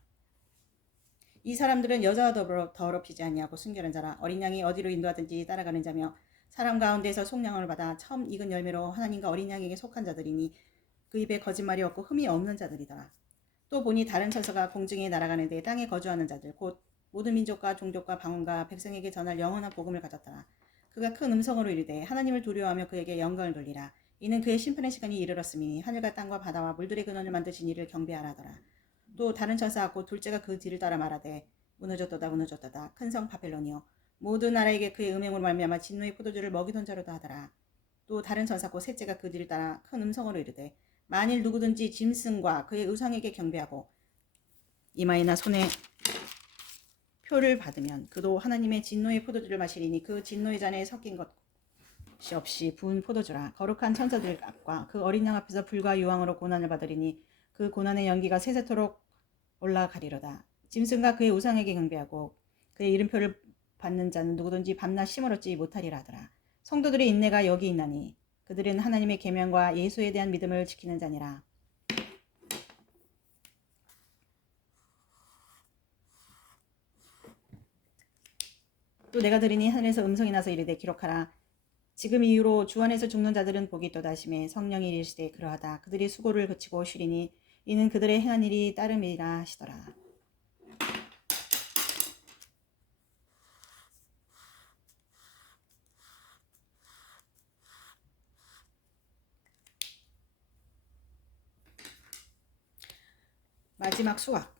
이 사람들은 여자와 더불어 더럽히지 아니하고 순결한 자라. 어린 양이 어디로 인도하든지 따라가는 자며 사람 가운데에서 속량을 받아 처음 익은 열매로 하나님과 어린 양에게 속한 자들이니 그 입에 거짓말이 없고 흠이 없는 자들이더라. 또 보니 다른 천사가 공중에 날아가는데 땅에 거주하는 자들 곧 모든 민족과 종족과 방언과 백성에게 전할 영원한 복음을 가졌더라. 그가 큰 음성으로 이르되 하나님을 두려워하며 그에게 영광을 돌리라. 이는 그의 심판의 시간이 이르렀으니 하늘과 땅과 바다와 물들의 근원을 만드신 이를 경배하라 하더라. 또 다른 천사 곧 둘째가 그 뒤를 따라 말하되 무너졌도다 무너졌도다 큰 성 바벨론이여 모든 나라에게 그의 음행으로 말미암아 진노의 포도주를 먹이던 자로다 하더라. 또 다른 천사 곧 셋째가 그 뒤를 따라 큰 음성으로 이르되 만일 누구든지 짐승과 그의 우상에게 경배하고 이마에나 손에 표를 받으면 그도 하나님의 진노의 포도주를 마시리니 그 진노의 잔에 섞인 것이 없이 부은 포도주라. 거룩한 천사들 앞과 그 어린 양 앞에서 불과 유황으로 고난을 받으리니 그 고난의 연기가 세세토록 올라가리로다. 짐승과 그의 우상에게 경배하고 그의 이름표를 받는 자는 누구든지 밤낮 쉼을 얻지 못하리라 하더라. 성도들의 인내가 여기 있나니 그들은 하나님의 계명과 예수에 대한 믿음을 지키는 자니라. 또 내가 들으니 하늘에서 음성이 나서 이르되 기록하라. 지금 이후로 주 안에서 죽는 자들은 복이 있도다 하시매 성령이 이르시되 그러하다. 그들이 수고를 그치고 쉬리니 이는 그들의 행한 일이 따름이라 하시더라. 마지막 수학.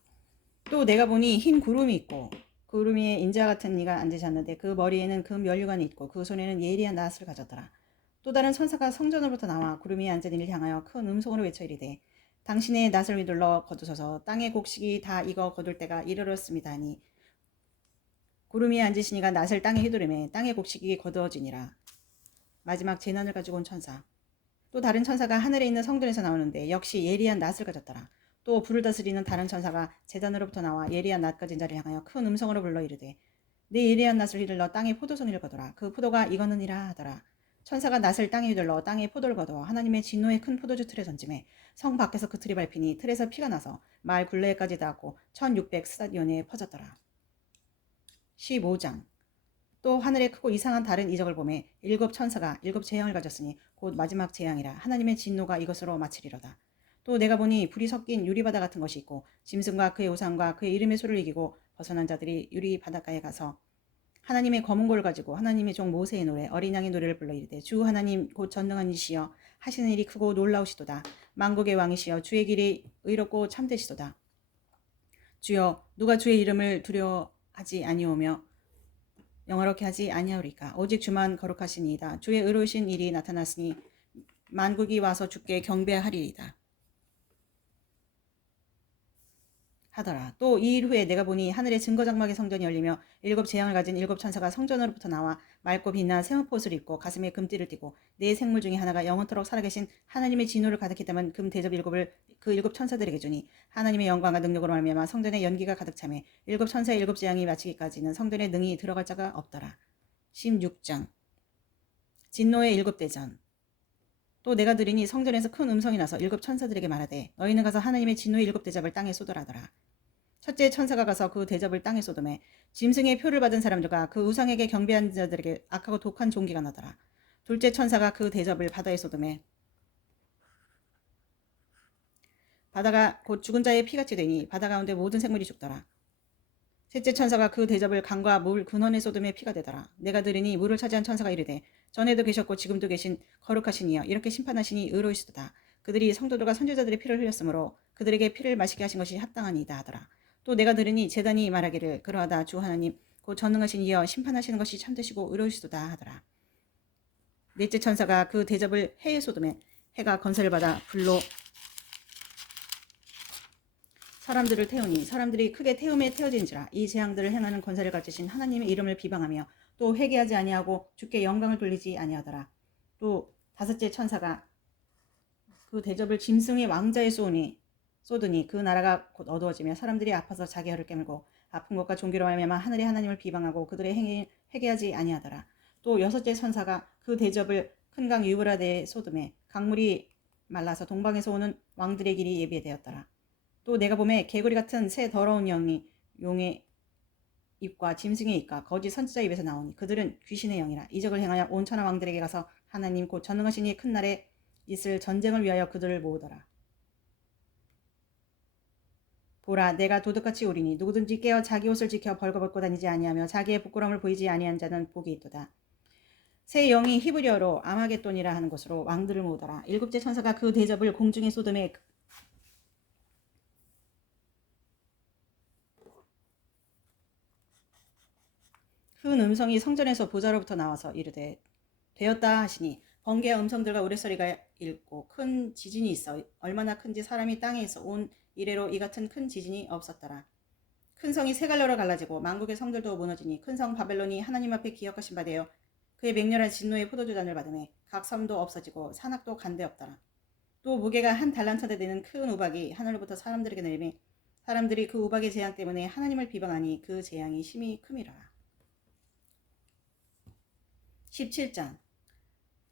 또 내가 보니 흰 구름이 있고 그 구름 위에 인자 같은 이가 앉으셨는데 그 머리에는 금 면류관이 있고 그 손에는 예리한 낫을 가졌더라. 또 다른 천사가 성전으로부터 나와 구름 위에 앉은 이를 향하여 큰 음성으로 외쳐 이르되 당신의 낫을 휘둘러 거두소서 땅의 곡식이 다 익어 거둘 때가 이르렀습니다 하니 구름 위에 앉으신 이가 낫을 땅에 휘두르매 땅의 곡식이 거두어지니라. 마지막 재난을 가지고 온 천사. 또 다른 천사가 하늘에 있는 성전에서 나오는데 역시 예리한 낫을 가졌더라. 또 불을 다스리는 다른 천사가 제단으로부터 나와 예리한 낫 가진 자를 향하여 큰 음성으로 불러 이르되 내 예리한 낫을 휘둘러 땅에 포도송이를 거두라. 그 포도가 익었느니라 하더라. 천사가 낫을 땅에 휘둘러 땅에 포도를 거두어 하나님의 진노의 큰 포도주 틀에 던지매 성 밖에서 그 틀이 밟히니 틀에서 피가 나서 말 굴레까지 닿았고 1600 스타디온에 퍼졌더라. 15장. 또 하늘에 크고 이상한 다른 이적을 보매 일곱 천사가 일곱 재앙을 가졌으니 곧 마지막 재앙이라. 하나님의 진노가 이것으로 마치리로다. 또 내가 보니 불이 섞인 유리바다 같은 것이 있고 짐승과 그의 우상과 그의 이름의 수를 이기고 벗어난 자들이 유리 바닷가에 가서 하나님의 검은 골을 가지고 하나님의 종 모세의 노래 어린 양의 노래를 불러 이르되 주 하나님 곧 전능한 이시여 하시는 일이 크고 놀라우시도다. 만국의 왕이시여 주의 길이 의롭고 참되시도다. 주여 누가 주의 이름을 두려워하지 아니오며 영화롭게 하지 아니하리까. 오직 주만 거룩하시니이다. 주의 의로우신 일이 나타났으니 만국이 와서 주께 경배하리이다 하더라. 또 이 일 후에 내가 보니 하늘의 증거장막의 성전이 열리며 일곱 재앙을 가진 일곱 천사가 성전으로부터 나와 맑고 빛난 세무포옷을 입고 가슴에 금띠를 띠고 네 생물 중에 하나가 영원토록 살아계신 하나님의 진노를 가득히 담은 금 대접 일곱을 그 일곱 천사들에게 주니 하나님의 영광과 능력으로 말미암아 성전에 연기가 가득 차매 일곱 천사의 일곱 재앙이 마치기까지는 성전에 능히 들어갈 자가 없더라. 16장. 진노의 일곱 대전. 또 내가 들으니 성전에서 큰 음성이 나서 일곱 천사들에게 말하되 너희는 가서 하나님의 진노의 일곱 대접을 땅에 쏟으라더라. 첫째 천사가 가서 그 대접을 땅에 쏟음에 짐승의 표를 받은 사람들과 그 우상에게 경배한 자들에게 악하고 독한 종기가 나더라. 둘째 천사가 그 대접을 바다에 쏟음에 바다가 곧 죽은 자의 피같이 되니 바다 가운데 모든 생물이 죽더라. 셋째 천사가 그 대접을 강과 물 근원에 쏟음에 피가 되더라. 내가 들으니 물을 차지한 천사가 이르되 전에도 계셨고 지금도 계신 거룩하신 이여 이렇게 심판하시니 의로우시도다. 그들이 성도들과 선지자들의 피를 흘렸으므로 그들에게 피를 마시게 하신 것이 합당하니이다 하더라. 또 내가 들으니 제단이 말하기를 그러하다 주 하나님 곧 전능하신 이여 심판하시는 것이 참되시고 의로우시도다 하더라. 넷째 천사가 그 대접을 해에 쏟음에 해가 건설을 받아 불로 사람들을 태우니 사람들이 크게 태움에 태워진지라. 이 재앙들을 행하는 권세를 가지신 하나님의 이름을 비방하며 또 회개하지 아니하고 주께 영광을 돌리지 아니하더라. 또 다섯째 천사가 그 대접을 짐승의 왕자에 쏟으니 그 나라가 곧 어두워지며 사람들이 아파서 자기 혀를 깨물고 아픈 것과 종기로 말미암아 하늘의 하나님을 비방하고 그들의 행위 회개하지 아니하더라. 또 여섯째 천사가 그 대접을 큰 강 유브라데에 쏟음에 강물이 말라서 동방에서 오는 왕들의 길이 예비되었더라. 또 내가 보매 개구리 같은 새 더러운 영이 용의 입과 짐승의 입과 거짓 선지자 입에서 나오니 그들은 귀신의 영이라. 이적을 행하여 온 천하 왕들에게 가서 하나님 곧 전능하신 이의 큰 날에 있을 전쟁을 위하여 그들을 모으더라. 보라 내가 도둑같이 오리니 누구든지 깨어 자기 옷을 지켜 벌거벗고 다니지 아니하며 자기의 부끄러움을 보이지 아니한 자는 복이 있도다. 새 영이 히브리어로 아마겟돈이라 하는 것으로 왕들을 모으더라. 일곱째 천사가 그 대접을 공중에 쏟음에 큰 음성이 성전에서 보좌로부터 나와서 이르되 되었다 하시니 번개와 음성들과 우레소리가 일고 큰 지진이 있어 얼마나 큰지 사람이 땅에서 온 이래로 이 같은 큰 지진이 없었더라. 큰 성이 세 갈래로 갈라지고 만국의 성들도 무너지니 큰 성 바벨론이 하나님 앞에 기억하신 바 되어 그의 맹렬한 진노의 포도주잔을 받음에 각 섬도 없어지고 산악도 간데 없더라. 또 무게가 한 달란트나 되는 큰 우박이 하늘로부터 사람들에게 내리매 사람들이 그 우박의 재앙 때문에 하나님을 비방하니 그 재앙이 심히 크미라. 17장.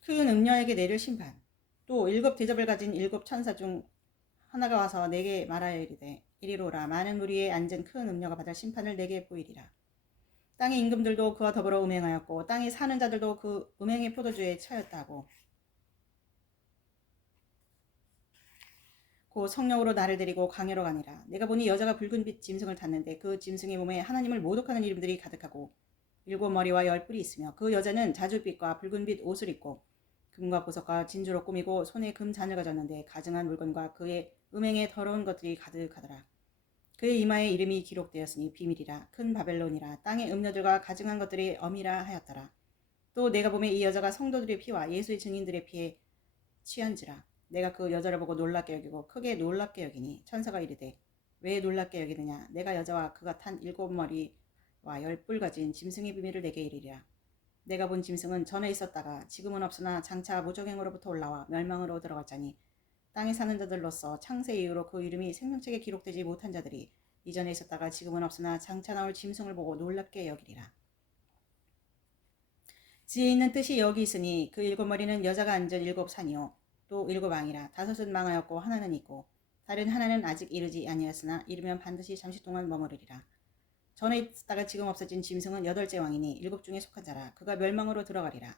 큰 음녀에게 내릴 심판. 또 일곱 대접을 가진 일곱 천사 중 하나가 와서 내게 말하여 이르되 이리로라. 많은 무리에 앉은 큰 음녀가 받을 심판을 내게 보이리라. 땅의 임금들도 그와 더불어 음행하였고 땅에 사는 자들도 그 음행의 포도주에 차였다고 곧 성령으로 나를 데리고 강해로 가니라. 내가 보니 여자가 붉은빛 짐승을 탔는데 그 짐승의 몸에 하나님을 모독하는 이름들이 가득하고 일곱 머리와 열 뿔이 있으며 그 여자는 자줏빛과 붉은빛 옷을 입고 금과 보석과 진주로 꾸미고 손에 금 잔을 가졌는데 가증한 물건과 그의 음행에 더러운 것들이 가득하더라. 그의 이마에 이름이 기록되었으니 비밀이라 큰 바벨론이라 땅의 음녀들과 가증한 것들이 엄이라 하였더라. 또 내가 보매 이 여자가 성도들의 피와 예수의 증인들의 피에 취한지라. 내가 그 여자를 보고 놀랍게 여기고 크게 놀랍게 여기니 천사가 이르되 왜 놀랍게 여기느냐. 내가 여자와 그가 탄 7머리와 10뿔 가진 짐승의 비밀을 내게 이르리라. 내가 본 짐승은 전에 있었다가 지금은 없으나 장차 무적행으로부터 올라와 멸망으로 들어갔자니 땅에 사는 자들로서 창세 이후로 그 이름이 생명책에 기록되지 못한 자들이 이전에 있었다가 지금은 없으나 장차 나올 짐승을 보고 놀랍게 여기리라. 지혜 있는 뜻이 여기 있으니 그 7머리는 여자가 앉은 7산이요 또 7왕이라. 5은 망하였고 하나는 있고 다른 하나는 아직 이르지 아니하였으나 이르면 반드시 잠시 동안 머무르리라. 전에 있다가 지금 없어진 짐승은 8째 왕이니 7 중에 속한 자라. 그가 멸망으로 들어가리라.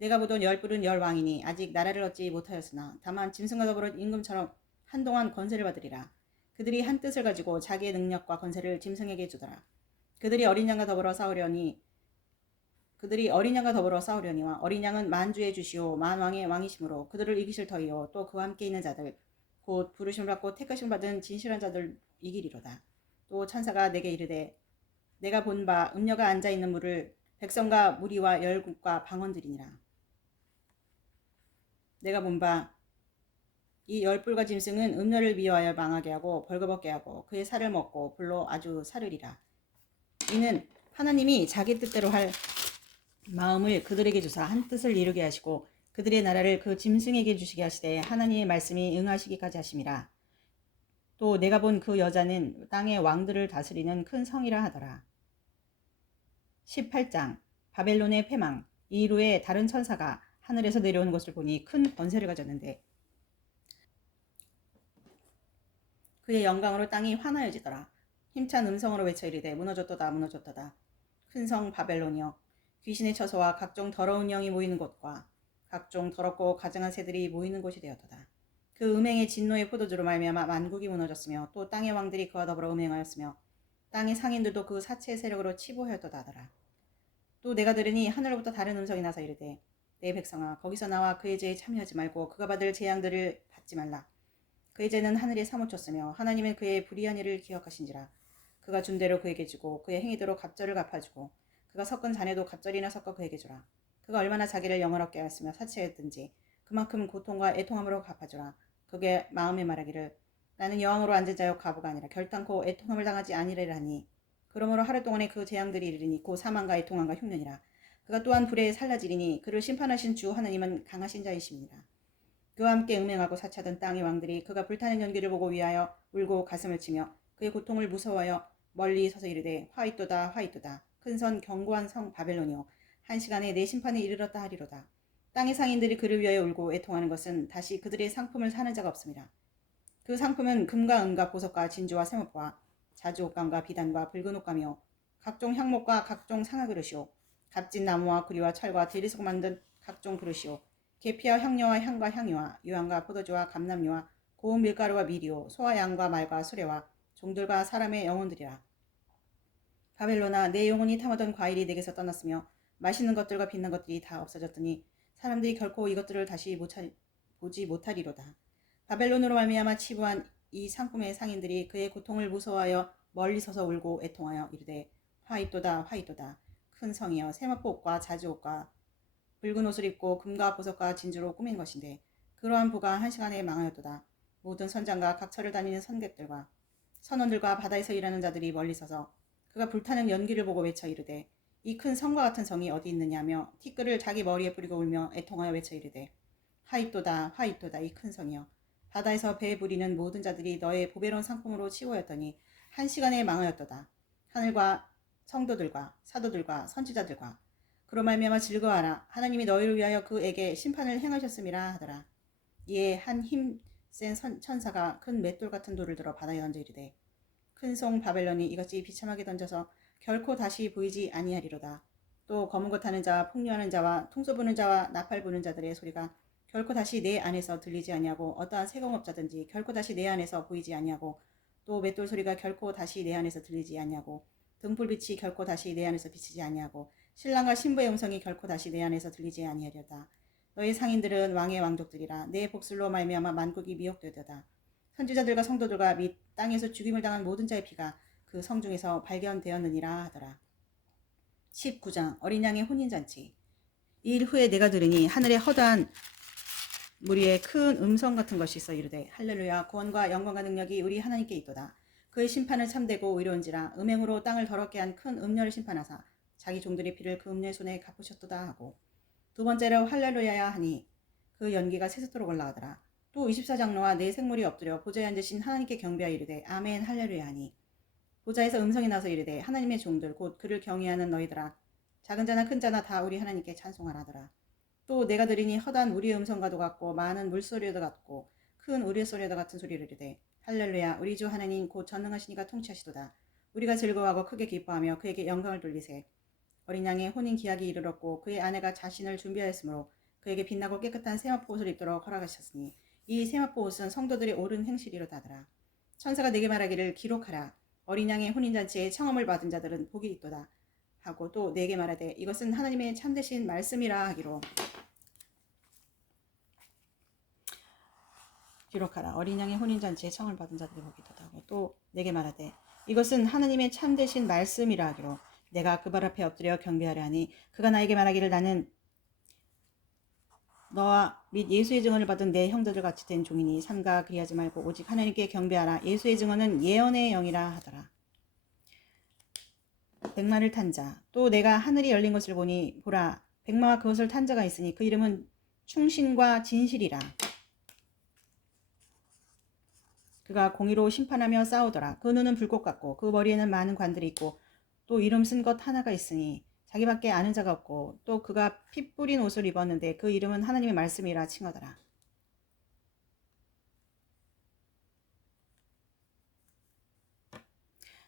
내가 보던 10뿔은 10왕이니 아직 나라를 얻지 못하였으나 다만 짐승과 더불어 임금처럼 한동안 권세를 받으리라. 그들이 한 뜻을 가지고 자기의 능력과 권세를 짐승에게 주더라. 그들이 어린 양과 더불어 싸우려니와 어린 양은 만주의 주시오 만왕의 왕이시므로 그들을 이기실 터이요 또 그와 함께 있는 자들 곧 부르심을 받고 택하심을 받은 진실한 자들 이기리로다. 또 천사가 내게 이르되 내가 본 바 음녀가 앉아 있는 물을 백성과 무리와 열국과 방언들이니라. 내가 본 바 이 10뿔과 짐승은 음녀를 미워하여 망하게 하고 벌거벗게 하고 그의 살을 먹고 불로 아주 사르리라. 이는 하나님이 자기 뜻대로 할 마음을 그들에게 주사 한 뜻을 이루게 하시고 그들의 나라를 그 짐승에게 주시게 하시되 하나님의 말씀이 응하시기까지 하심이라. 또 내가 본 그 여자는 땅의 왕들을 다스리는 큰 성이라 하더라. 18장 바벨론의 패망. 이후에 다른 천사가 하늘에서 내려오는 것을 보니 큰 권세를 가졌는데 그의 영광으로 땅이 환하여지더라. 힘찬 음성으로 외쳐 이르되 무너졌도다 무너졌도다. 큰 성 바벨론이여 귀신의 처소와 각종 더러운 영이 모이는 곳과 각종 더럽고 가증한 새들이 모이는 곳이 되었도다. 그 음행의 진노의 포도주로 말미암아 만국이 무너졌으며 또 땅의 왕들이 그와 더불어 음행하였으며 땅의 상인들도 그 사체의 세력으로 치부하였도다 하더라. 또 내가 들으니 하늘로부터 다른 음성이 나서 이르되 내 백성아 거기서 나와 그의 죄에 참여하지 말고 그가 받을 재앙들을 받지 말라. 그의 죄는 하늘에 사무쳤으며 하나님은 그의 불의한 일을 기억하신지라. 그가 준 대로 그에게 주고 그의 행위대로 갑절을 갚아주고 그가 섞은 잔에도 갑절이나 섞어 그에게 주라. 그가 얼마나 자기를 영화롭게 하였으며 사치하였든지 그만큼 고통과 애통함으로 갚아주라. 그게 마음에 말하기를 나는 여왕으로 앉은 자여 가부가 아니라 결단코 애통함을 당하지 아니리라니. 그러므로 하루 동안에 그 재앙들이 이르니 곧 사망과 애통함과 흉년이라. 그가 또한 불에 살라지리니 그를 심판하신 주 하나님은 강하신 자이십니다. 그와 함께 음행하고 사치하던 땅의 왕들이 그가 불타는 연기를 보고 위하여 울고 가슴을 치며 그의 고통을 무서워하여 멀리 서서 이르되 화이또다 화이또다. 큰선 견고한 성 바벨론이요 한 시간에 내 심판이 이르렀다 하리로다. 땅의 상인들이 그를 위하여 울고 애통하는 것은 다시 그들의 상품을 사는 자가 없습니다. 그 상품은 금과 은과 보석과 진주와 세무과 자주 옷감과 비단과 붉은 옷감이요 각종 향목과 각종 상아그릇이요 값진 나무와 구리와 철과 대리석 만든 각종 그릇이요 계피와 향료와 향과 향유와 유향과 포도주와 감람류와 고운 밀가루와 미리요 소와 양과 말과 수레와 종들과 사람의 영혼들이라. 바벨론아 내 영혼이 탐하던 과일이 내게서 떠났으며 맛있는 것들과 빛난 것들이 다 없어졌더니 사람들이 결코 이것들을 다시 보지 못하리로다. 바벨론으로 말미암아 치부한 이 상품의 상인들이 그의 고통을 무서워하여 멀리 서서 울고 애통하여 이르되 화이또다 화이또다. 큰 성이여 세마포 옷과 자주 옷과 붉은 옷을 입고 금과 보석과 진주로 꾸민 것인데 그러한 부가 한 시간에 망하였도다. 모든 선장과 각처를 다니는 선객들과 선원들과 바다에서 일하는 자들이 멀리 서서 그가 불타는 연기를 보고 외쳐 이르되 이 큰 성과 같은 성이 어디 있느냐며 티끌을 자기 머리에 뿌리고 울며 애통하여 외쳐 이르되 화이또다 화이또다 이 큰 성이여 바다에서 배 부리는 모든 자들이 너의 보배로운 상품으로 치고였더니 한 시간에 망하였도다. 하늘과 성도들과 사도들과 선지자들과 그로 말미암아 즐거워하라. 하나님이 너희를 위하여 그에게 심판을 행하셨음이라 하더라. 이에 한 힘센 천사가 큰 맷돌 같은 돌을 들어 바다에 던져 이르되 큰 성 바벨론이 이같이 비참하게 던져서 결코 다시 보이지 아니하리로다. 또 검은 것 하는 자와 폭류하는 자와 통소 부는 자와 나팔 부는 자들의 소리가 결코 다시 내 안에서 들리지 아니하고 어떠한 세공업자든지 결코 다시 내 안에서 보이지 아니하고 또 맷돌 소리가 결코 다시 내 안에서 들리지 아니하고 등불빛이 결코 다시 내 안에서 비치지 아니하고 신랑과 신부의 음성이 결코 다시 내 안에서 들리지 아니하려다. 너희 상인들은 왕의 왕족들이라 내 복술로 말미암아 만국이 미혹되도다. 선지자들과 성도들과 및 땅에서 죽임을 당한 모든 자의 피가 그 성중에서 발견되었느니라 하더라. 19장 어린 양의 혼인잔치. 이 일 후에 내가 들으니 하늘에 허다한 무리의 큰 음성 같은 것이 있어 이르되 할렐루야 구원과 영광과 능력이 우리 하나님께 있도다. 그의 심판은 참되고 의로운지라 음행으로 땅을 더럽게 한 큰 음녀를 심판하사 자기 종들의 피를 그 음녀의 손에 갚으셨도다 하고 두 번째로 할렐루야야 하니 그 연기가 세세토록 올라가더라. 또 24장로와 네 생물이 엎드려 보좌에 앉으신 하나님께 경배하여 이르되 아멘 할렐루야 하니 보좌에서 음성이 나서 이르되 하나님의 종들 곧 그를 경외하는 너희들아 작은 자나 큰 자나 다 우리 하나님께 찬송하라더라. 또 내가 들으니 허다한 우리의 음성과도 같고 많은 물소리도 같고 큰 우리의 소리도 같은 소리를 이르되 할렐루야 우리 주 하나님 곧 전능하신 이가 통치하시도다. 우리가 즐거워하고 크게 기뻐하며 그에게 영광을 돌리세. 어린 양의 혼인 기약이 이르렀고 그의 아내가 자신을 준비하였으므로 그에게 빛나고 깨끗한 세마포 옷을 입도록 허락하셨으니 이 세마포 옷은 성도들의 옳은 행실이로다더라. 천사가 내게 말하기를 기록하라. 어린 양의 혼인잔치에 청함을 받은 자들은 복이 있도다 하고 또 내게 말하되 이것은 하나님의 참되신 말씀이라 하기로 기록하라. 어린 양의 혼인잔치에 청을 받은 자들이 복이 있도다 하고 또 내게 말하되 이것은 하나님의 참되신 말씀이라 하기로 내가 그 발 앞에 엎드려 경배하려 하니 그가 나에게 말하기를 나는 너와 및 예수의 증언을 받은 내 형제들 같이 된 종이니 삼가 그리하지 말고 오직 하나님께 경배하라. 예수의 증언은 예언의 영이라 하더라. 백마를 탄 자. 또 내가 하늘이 열린 것을 보니 보라 백마와 그것을 탄 자가 있으니 그 이름은 충신과 진실이라. 그가 공의로 심판하며 싸우더라. 그 눈은 불꽃 같고 그 머리에는 많은 관들이 있고 또 이름 쓴 것 하나가 있으니 자기밖에 아는 자가 없고 또 그가 피 뿌린 옷을 입었는데 그 이름은 하나님의 말씀이라 칭하더라.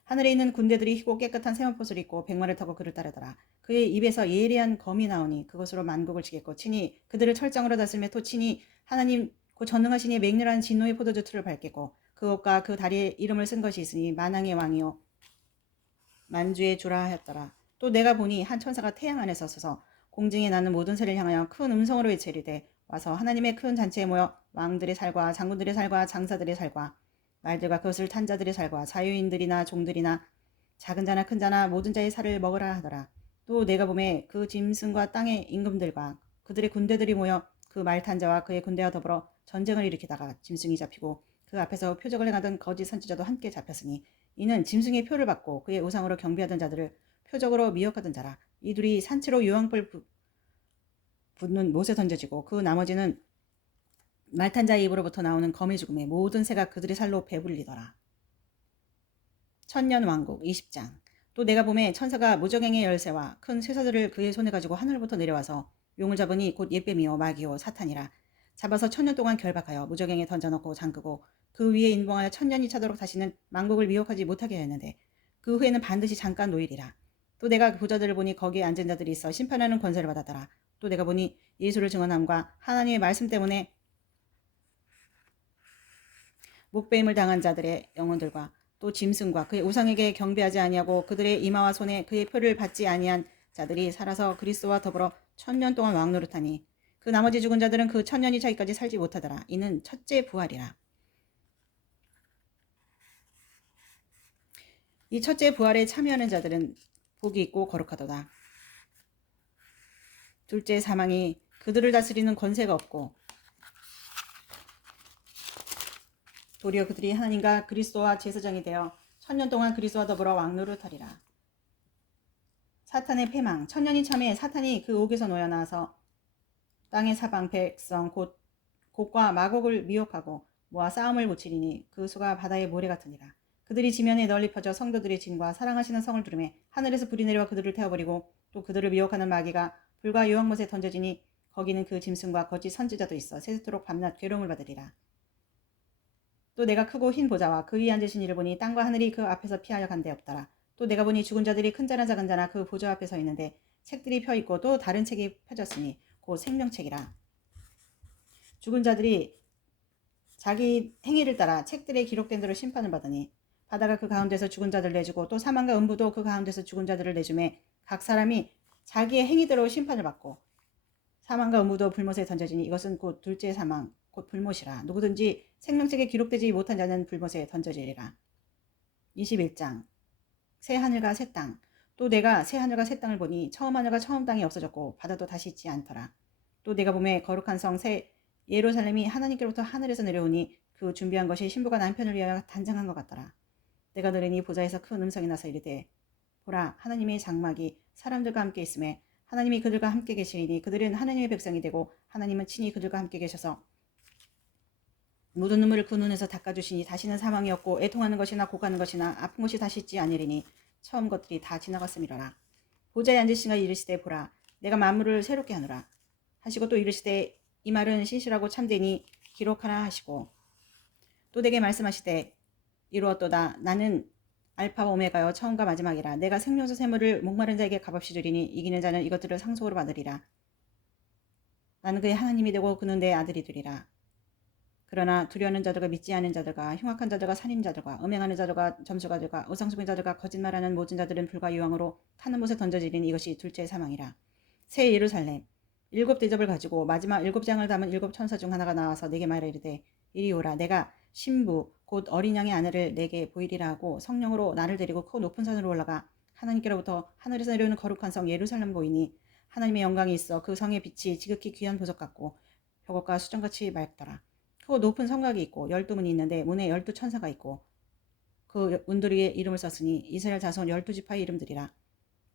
하늘에 있는 군대들이 희고 깨끗한 세마포를 입고 백마를 타고 그를 따르더라. 그의 입에서 예리한 검이 나오니 그것으로 만국을 치겠고 친히 그들을 철장으로 다스리며 또 친히 하나님 그 전능하신 이의 맹렬한 진노의 포도주 틀을 밟겠고 그 옷과 그 다리에 이름을 쓴 것이 있으니 만왕의 왕이요 만주의 주라 하였더라. 또 내가 보니 한 천사가 태양 안에 서서 공중에 나는 모든 새를 향하여 큰 음성으로 외치리되 와서 하나님의 큰 잔치에 모여 왕들의 살과 장군들의 살과 장사들의 살과 말들과 그것을 탄 자들의 살과 자유인들이나 종들이나 작은 자나 큰 자나 모든 자의 살을 먹으라 하더라. 또 내가 보매 그 짐승과 땅의 임금들과 그들의 군대들이 모여 그 말 탄 자와 그의 군대와 더불어 전쟁을 일으키다가 짐승이 잡히고 그 앞에서 표적을 행하던 거짓 선지자도 함께 잡혔으니 이는 짐승의 표를 받고 그의 우상으로 경배하던 자들을 표적으로 미혹하던 자라. 이 둘이 산채로 유황불 붙는 못에 던져지고 그 나머지는 말탄 자의 입으로부터 나오는 검의 죽음에 모든 새가 그들의 살로 배불리더라. 천년왕국 20장. 또 내가 보매 천사가 무저갱의 열쇠와 큰 쇠사들을 그의 손에 가지고 하늘부터 내려와서 용을 잡으니 곧 옛뱀이요 마귀요 사탄이라. 잡아서 1000년 동안 결박하여 무저갱에 던져넣고 잠그고 그 위에 인봉하여 1000년이 차도록 다시는 만국을 미혹하지 못하게 하였는데 그 후에는 반드시 잠깐 노일이라. 또 내가 부자들을 보니 거기에 앉은 자들이 있어 심판하는 권세를 받았더라. 또 내가 보니 예수를 증언함과 하나님의 말씀 때문에 목배임을 당한 자들의 영혼들과 또 짐승과 그의 우상에게 경배하지 아니하고 그들의 이마와 손에 그의 표를 받지 아니한 자들이 살아서 그리스도와 더불어 1000년 동안 왕노릇하니 그 나머지 죽은 자들은 그 1000년이 차기까지 살지 못하더라. 이는 첫째 부활이라. 이 첫째 부활에 참여하는 자들은 복이 있고 거룩하도다. 둘째 사망이 그들을 다스리는 권세가 없고 도리어 그들이 하나님과 그리스도와 제사장이 되어 1000년 동안 그리스도와 더불어 왕노릇하리라. 사탄의 패망. 1000년이 참에 사탄이 그 옥에서 놓여나와서 땅의 사방 백성 곧 곡과 마곡을 미혹하고 모아 싸움을 고치리니 그 수가 바다의 모래 같으니라. 그들이 지면에 널리 퍼져 성도들의 진과 사랑하시는 성을 두르매 하늘에서 불이 내려와 그들을 태워버리고 또 그들을 미혹하는 마귀가 불과 유황못에 던져지니 거기는 그 짐승과 거짓 선지자도 있어 세세토록 밤낮 괴로움을 받으리라. 또 내가 크고 흰 보좌와 그 위에 앉으신 이를 보니 땅과 하늘이 그 앞에서 피하여 간데 없더라. 또 내가 보니 죽은 자들이 큰 자나 작은 자나 그 보좌 앞에 서 있는데 책들이 펴 있고 또 다른 책이 펴졌으니 곧 생명책이라. 죽은 자들이 자기 행위를 따라 책들에 기록된 대로 심판을 받으니 바다가 그 가운데서 죽은 자들을 내주고 또 사망과 음부도 그 가운데서 죽은 자들을 내주매 각 사람이 자기의 행위대로 심판을 받고 사망과 음부도 불못에 던져지니 이것은 곧 둘째 사망 곧 불못이라. 누구든지 생명책에 기록되지 못한 자는 불못에 던져지리라. 21장 새 하늘과 새 땅. 또 내가 새 하늘과 새 땅을 보니 처음 하늘과 처음 땅이 없어졌고 바다도 다시 있지 않더라. 또 내가 보매 거룩한 성 새 예루살렘이 하나님께로부터 하늘에서 내려오니 그 준비한 것이 신부가 남편을 위하여 단장한 것 같더라. 내가 들으니 보좌에서 큰 음성이 나서 이르되 보라 하나님의 장막이 사람들과 함께 있음에 하나님이 그들과 함께 계시리니 그들은 하나님의 백성이 되고 하나님은 친히 그들과 함께 계셔서 모든 눈물을 그 눈에서 닦아주시니 다시는 사망이 없고 애통하는 것이나 고가는 것이나 아픈 것이 다시 있지 아니리니 처음 것들이 다 지나갔음이로라. 보좌에 앉으시가 이르시되 보라 내가 만물을 새롭게 하노라 하시고 또 이르시되 이 말은 신실하고 참되니 기록하라 하시고 또 내게 말씀하시되 이루었도다. 나는 알파와 오메가여 처음과 마지막이라. 내가 생명수 샘물을 목마른 자에게 값없이 주리니 이기는 자는 이것들을 상속으로 받으리라. 나는 그의 하나님이 되고 그는 내 아들이 되리라. 그러나 두려워하는 자들과 믿지 않은 자들과 흉악한 자들과 살인자들과 음행하는 자들과 점수가들과 우상숭배 자들과 거짓말하는 모든 자들은 불과 유황으로 타는 못에 던져지리니 이것이 둘째 사망이라. 새 예루살렘 7 대접을 가지고 마지막 7장을 담은 7 천사 중 하나가 나와서 내게 말하 이르되 이리 오라. 내가 신부 곧 어린 양의 아내를 내게 보이리라 하고 성령으로 나를 데리고 크 높은 산으로 올라가 하나님께로부터 하늘에서 내려오는 거룩한 성 예루살렘 보이니 하나님의 영광이 있어 그 성의 빛이 지극히 귀한 보석 같고 벽옥과 수정같이 맑더라. 그 높은 성곽이 있고 12문이 있는데 문에 12 천사가 있고 그 문들이에 이름을 썼으니 이스라엘 자손 12지파의 이름들이라.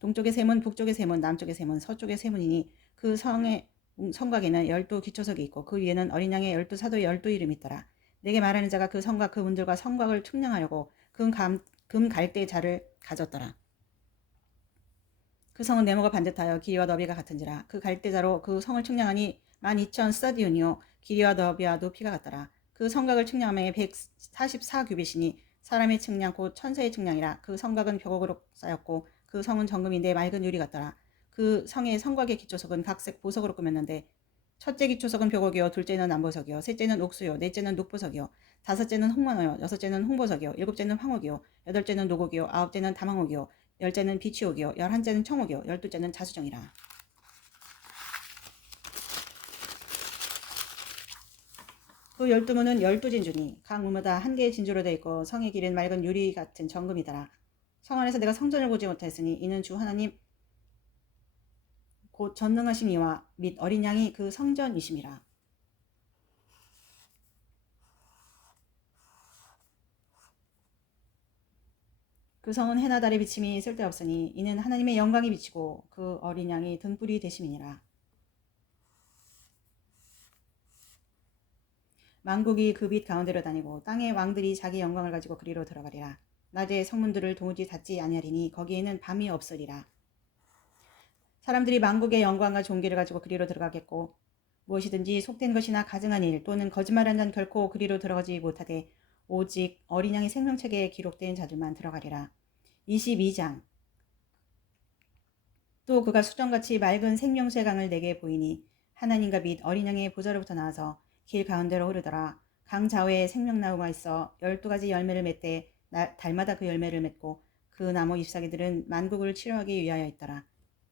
동쪽의 세 문, 북쪽의 세 문, 남쪽의 세 문, 서쪽의 세 문이니 그 성의 성곽에는 12 기초석이 있고 그 위에는 어린 양의 12 사도의 12 이름이 있더라. 내게 말하는 자가 그 성곽 그 문들과 성곽을 측량하려고 금 갈대 자를 가졌더라. 그 성은 네모가 반듯하여 길이와 너비가 같은지라. 그 갈대자로 그 성을 측량하니 12,000 스타디온이요 길이와 너비와 높이가 같더라. 그 성곽을 측량하며 144 규빗이니 사람의 측량 곧 천사의 측량이라. 그 성곽은 벽옥으로 쌓였고 그 성은 정금인데 맑은 유리 같더라. 그 성의 성곽의 기초석은 각색 보석으로 꾸몄는데 첫째 기초석은 벽옥이요 둘째는 남보석이요 셋째는 옥수요 넷째는 녹보석이요 다섯째는 홍만호요 여섯째는 홍보석이요 일곱째는 황옥이요 여덟째는 노곡이요 아홉째는 담황옥이요 열째는 비취옥이요 11째는 청옥이요 12째는 자수정이라. 그 12문은 12진주니 각 문마다 한 개의 진주로 되어 있고 성의 길은 맑은 유리 같은 정금이더라. 성 안에서 내가 성전을 보지 못했으니 이는 주 하나님 곧 전능하신 이와 및 어린 양이 그 성전이심이라. 그 성은 해나 달의 비침이 쓸데없으니 이는 하나님의 영광이 비치고 그 어린 양이 등불이 되심이니라. 만국이 그 빛 가운데로 다니고 땅의 왕들이 자기 영광을 가지고 그리로 들어가리라. 낮에 성문들을 도무지 닫지 아니하리니 거기에는 밤이 없으리라. 사람들이 만국의 영광과 존귀를 가지고 그리로 들어가겠고 무엇이든지 속된 것이나 가증한 일 또는 거짓말한 자는 결코 그리로 들어가지 못하되 오직 어린 양의 생명책에 기록된 자들만 들어가리라. 22장 또 그가 수정같이 맑은 생명수의 강을 내게 보이니 하나님과 및 어린 양의 보좌로부터 나와서 길 가운데로 흐르더라. 강 좌우에 생명나무가 있어 12가지 열매를 맺되 달마다 그 열매를 맺고 그 나무 잎사귀들은 만국을 치료하기 위하여 있더라.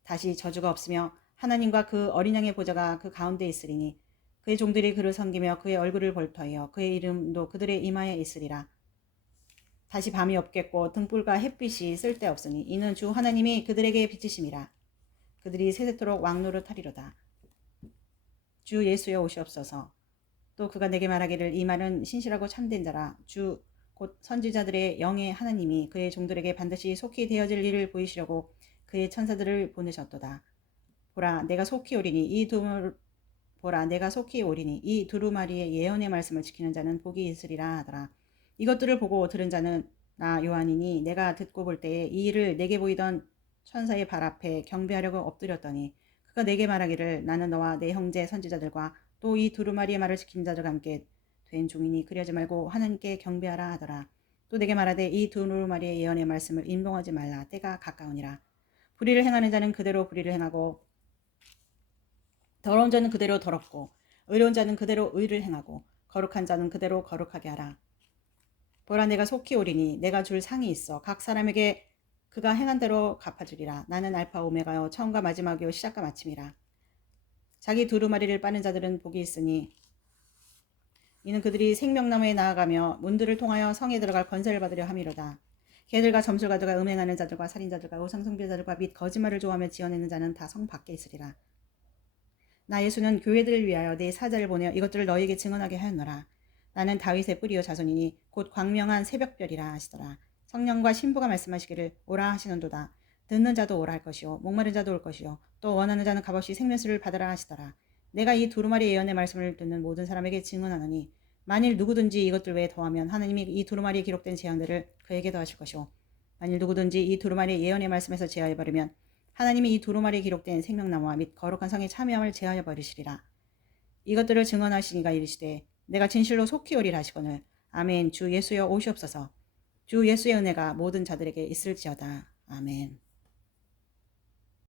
다시 저주가 없으며 하나님과 그 어린 양의 보좌가 그 가운데 있으리니 그의 종들이 그를 섬기며 그의 얼굴을 볼터이어 그의 이름도 그들의 이마에 있으리라. 다시 밤이 없겠고 등불과 햇빛이 쓸데없으니 이는 주 하나님이 그들에게 비치심이라. 그들이 세세토록 왕노릇 하리로다. 주 예수여 오시옵소서. 또 그가 내게 말하기를 이 말은 신실하고 참된 자라. 주 곧 선지자들의 영의 하나님이 그의 종들에게 반드시 속히 되어질 일을 보이시려고 그의 천사들을 보내셨도다. 보라 내가 속히 오리니 이 두루마리의 예언의 말씀을 지키는 자는 복이 있으리라 하더라. 이것들을 보고 들은 자는 나 요한이니 내가 듣고 볼 때에 이 일을 내게 보이던 천사의 발 앞에 경배하려고 엎드렸더니 그가 내게 말하기를 나는 너와 내 형제 선지자들과 또 이 두루마리의 말을 지키는 자들과 함께 된 종이니 그리하지 말고 하나님께 경배하라 하더라. 또 내게 말하되 이 두루마리의 예언의 말씀을 임동하지 말라. 때가 가까우니라. 불의를 행하는 자는 그대로 불의를 행하고 더러운 자는 그대로 더럽고 의로운 자는 그대로 의를 행하고 거룩한 자는 그대로 거룩하게 하라. 보라 내가 속히 오리니 내가 줄 상이 있어 각 사람에게 그가 행한 대로 갚아주리라. 나는 알파 오메가요 처음과 마지막이요 시작과 마침이라. 자기 두루마리를 빠는 자들은 복이 있으니 이는 그들이 생명나무에 나아가며 문들을 통하여 성에 들어갈 권세를 받으려 함이로다. 개들과 점술가들과 음행하는 자들과 살인자들과 우상숭배자들과 및 거짓말을 좋아하며 지어내는 자는 다 성 밖에 있으리라. 나 예수는 교회들을 위하여 내 사자를 보내어 이것들을 너희에게 증언하게 하였노라. 나는 다윗의 뿌리요 자손이니 곧 광명한 새벽별이라 하시더라. 성령과 신부가 말씀하시기를 오라 하시는도다. 듣는 자도 오라 할 것이요 목마른 자도 올 것이요 또 원하는 자는 값없이 생명수를 받으라 하시더라. 내가 이 두루마리 예언의 말씀을 듣는 모든 사람에게 증언하노니 만일 누구든지 이것들 외에 더하면 하나님이 이 두루마리에 기록된 재앙들을 그에게 더하실 것이요 만일 누구든지 이 두루마리 예언의 말씀에서 제하여 버리면 하나님이 이 두루마리에 기록된 생명나무와 및 거룩한 성의 참여함을 제하여 버리시리라. 이것들을 증언하시니가 이르시되 내가 진실로 속히 오리라 하시거늘 아멘. 주 예수여 오시옵소서. 주 예수의 은혜가 모든 자들에게 있을지어다. 아멘.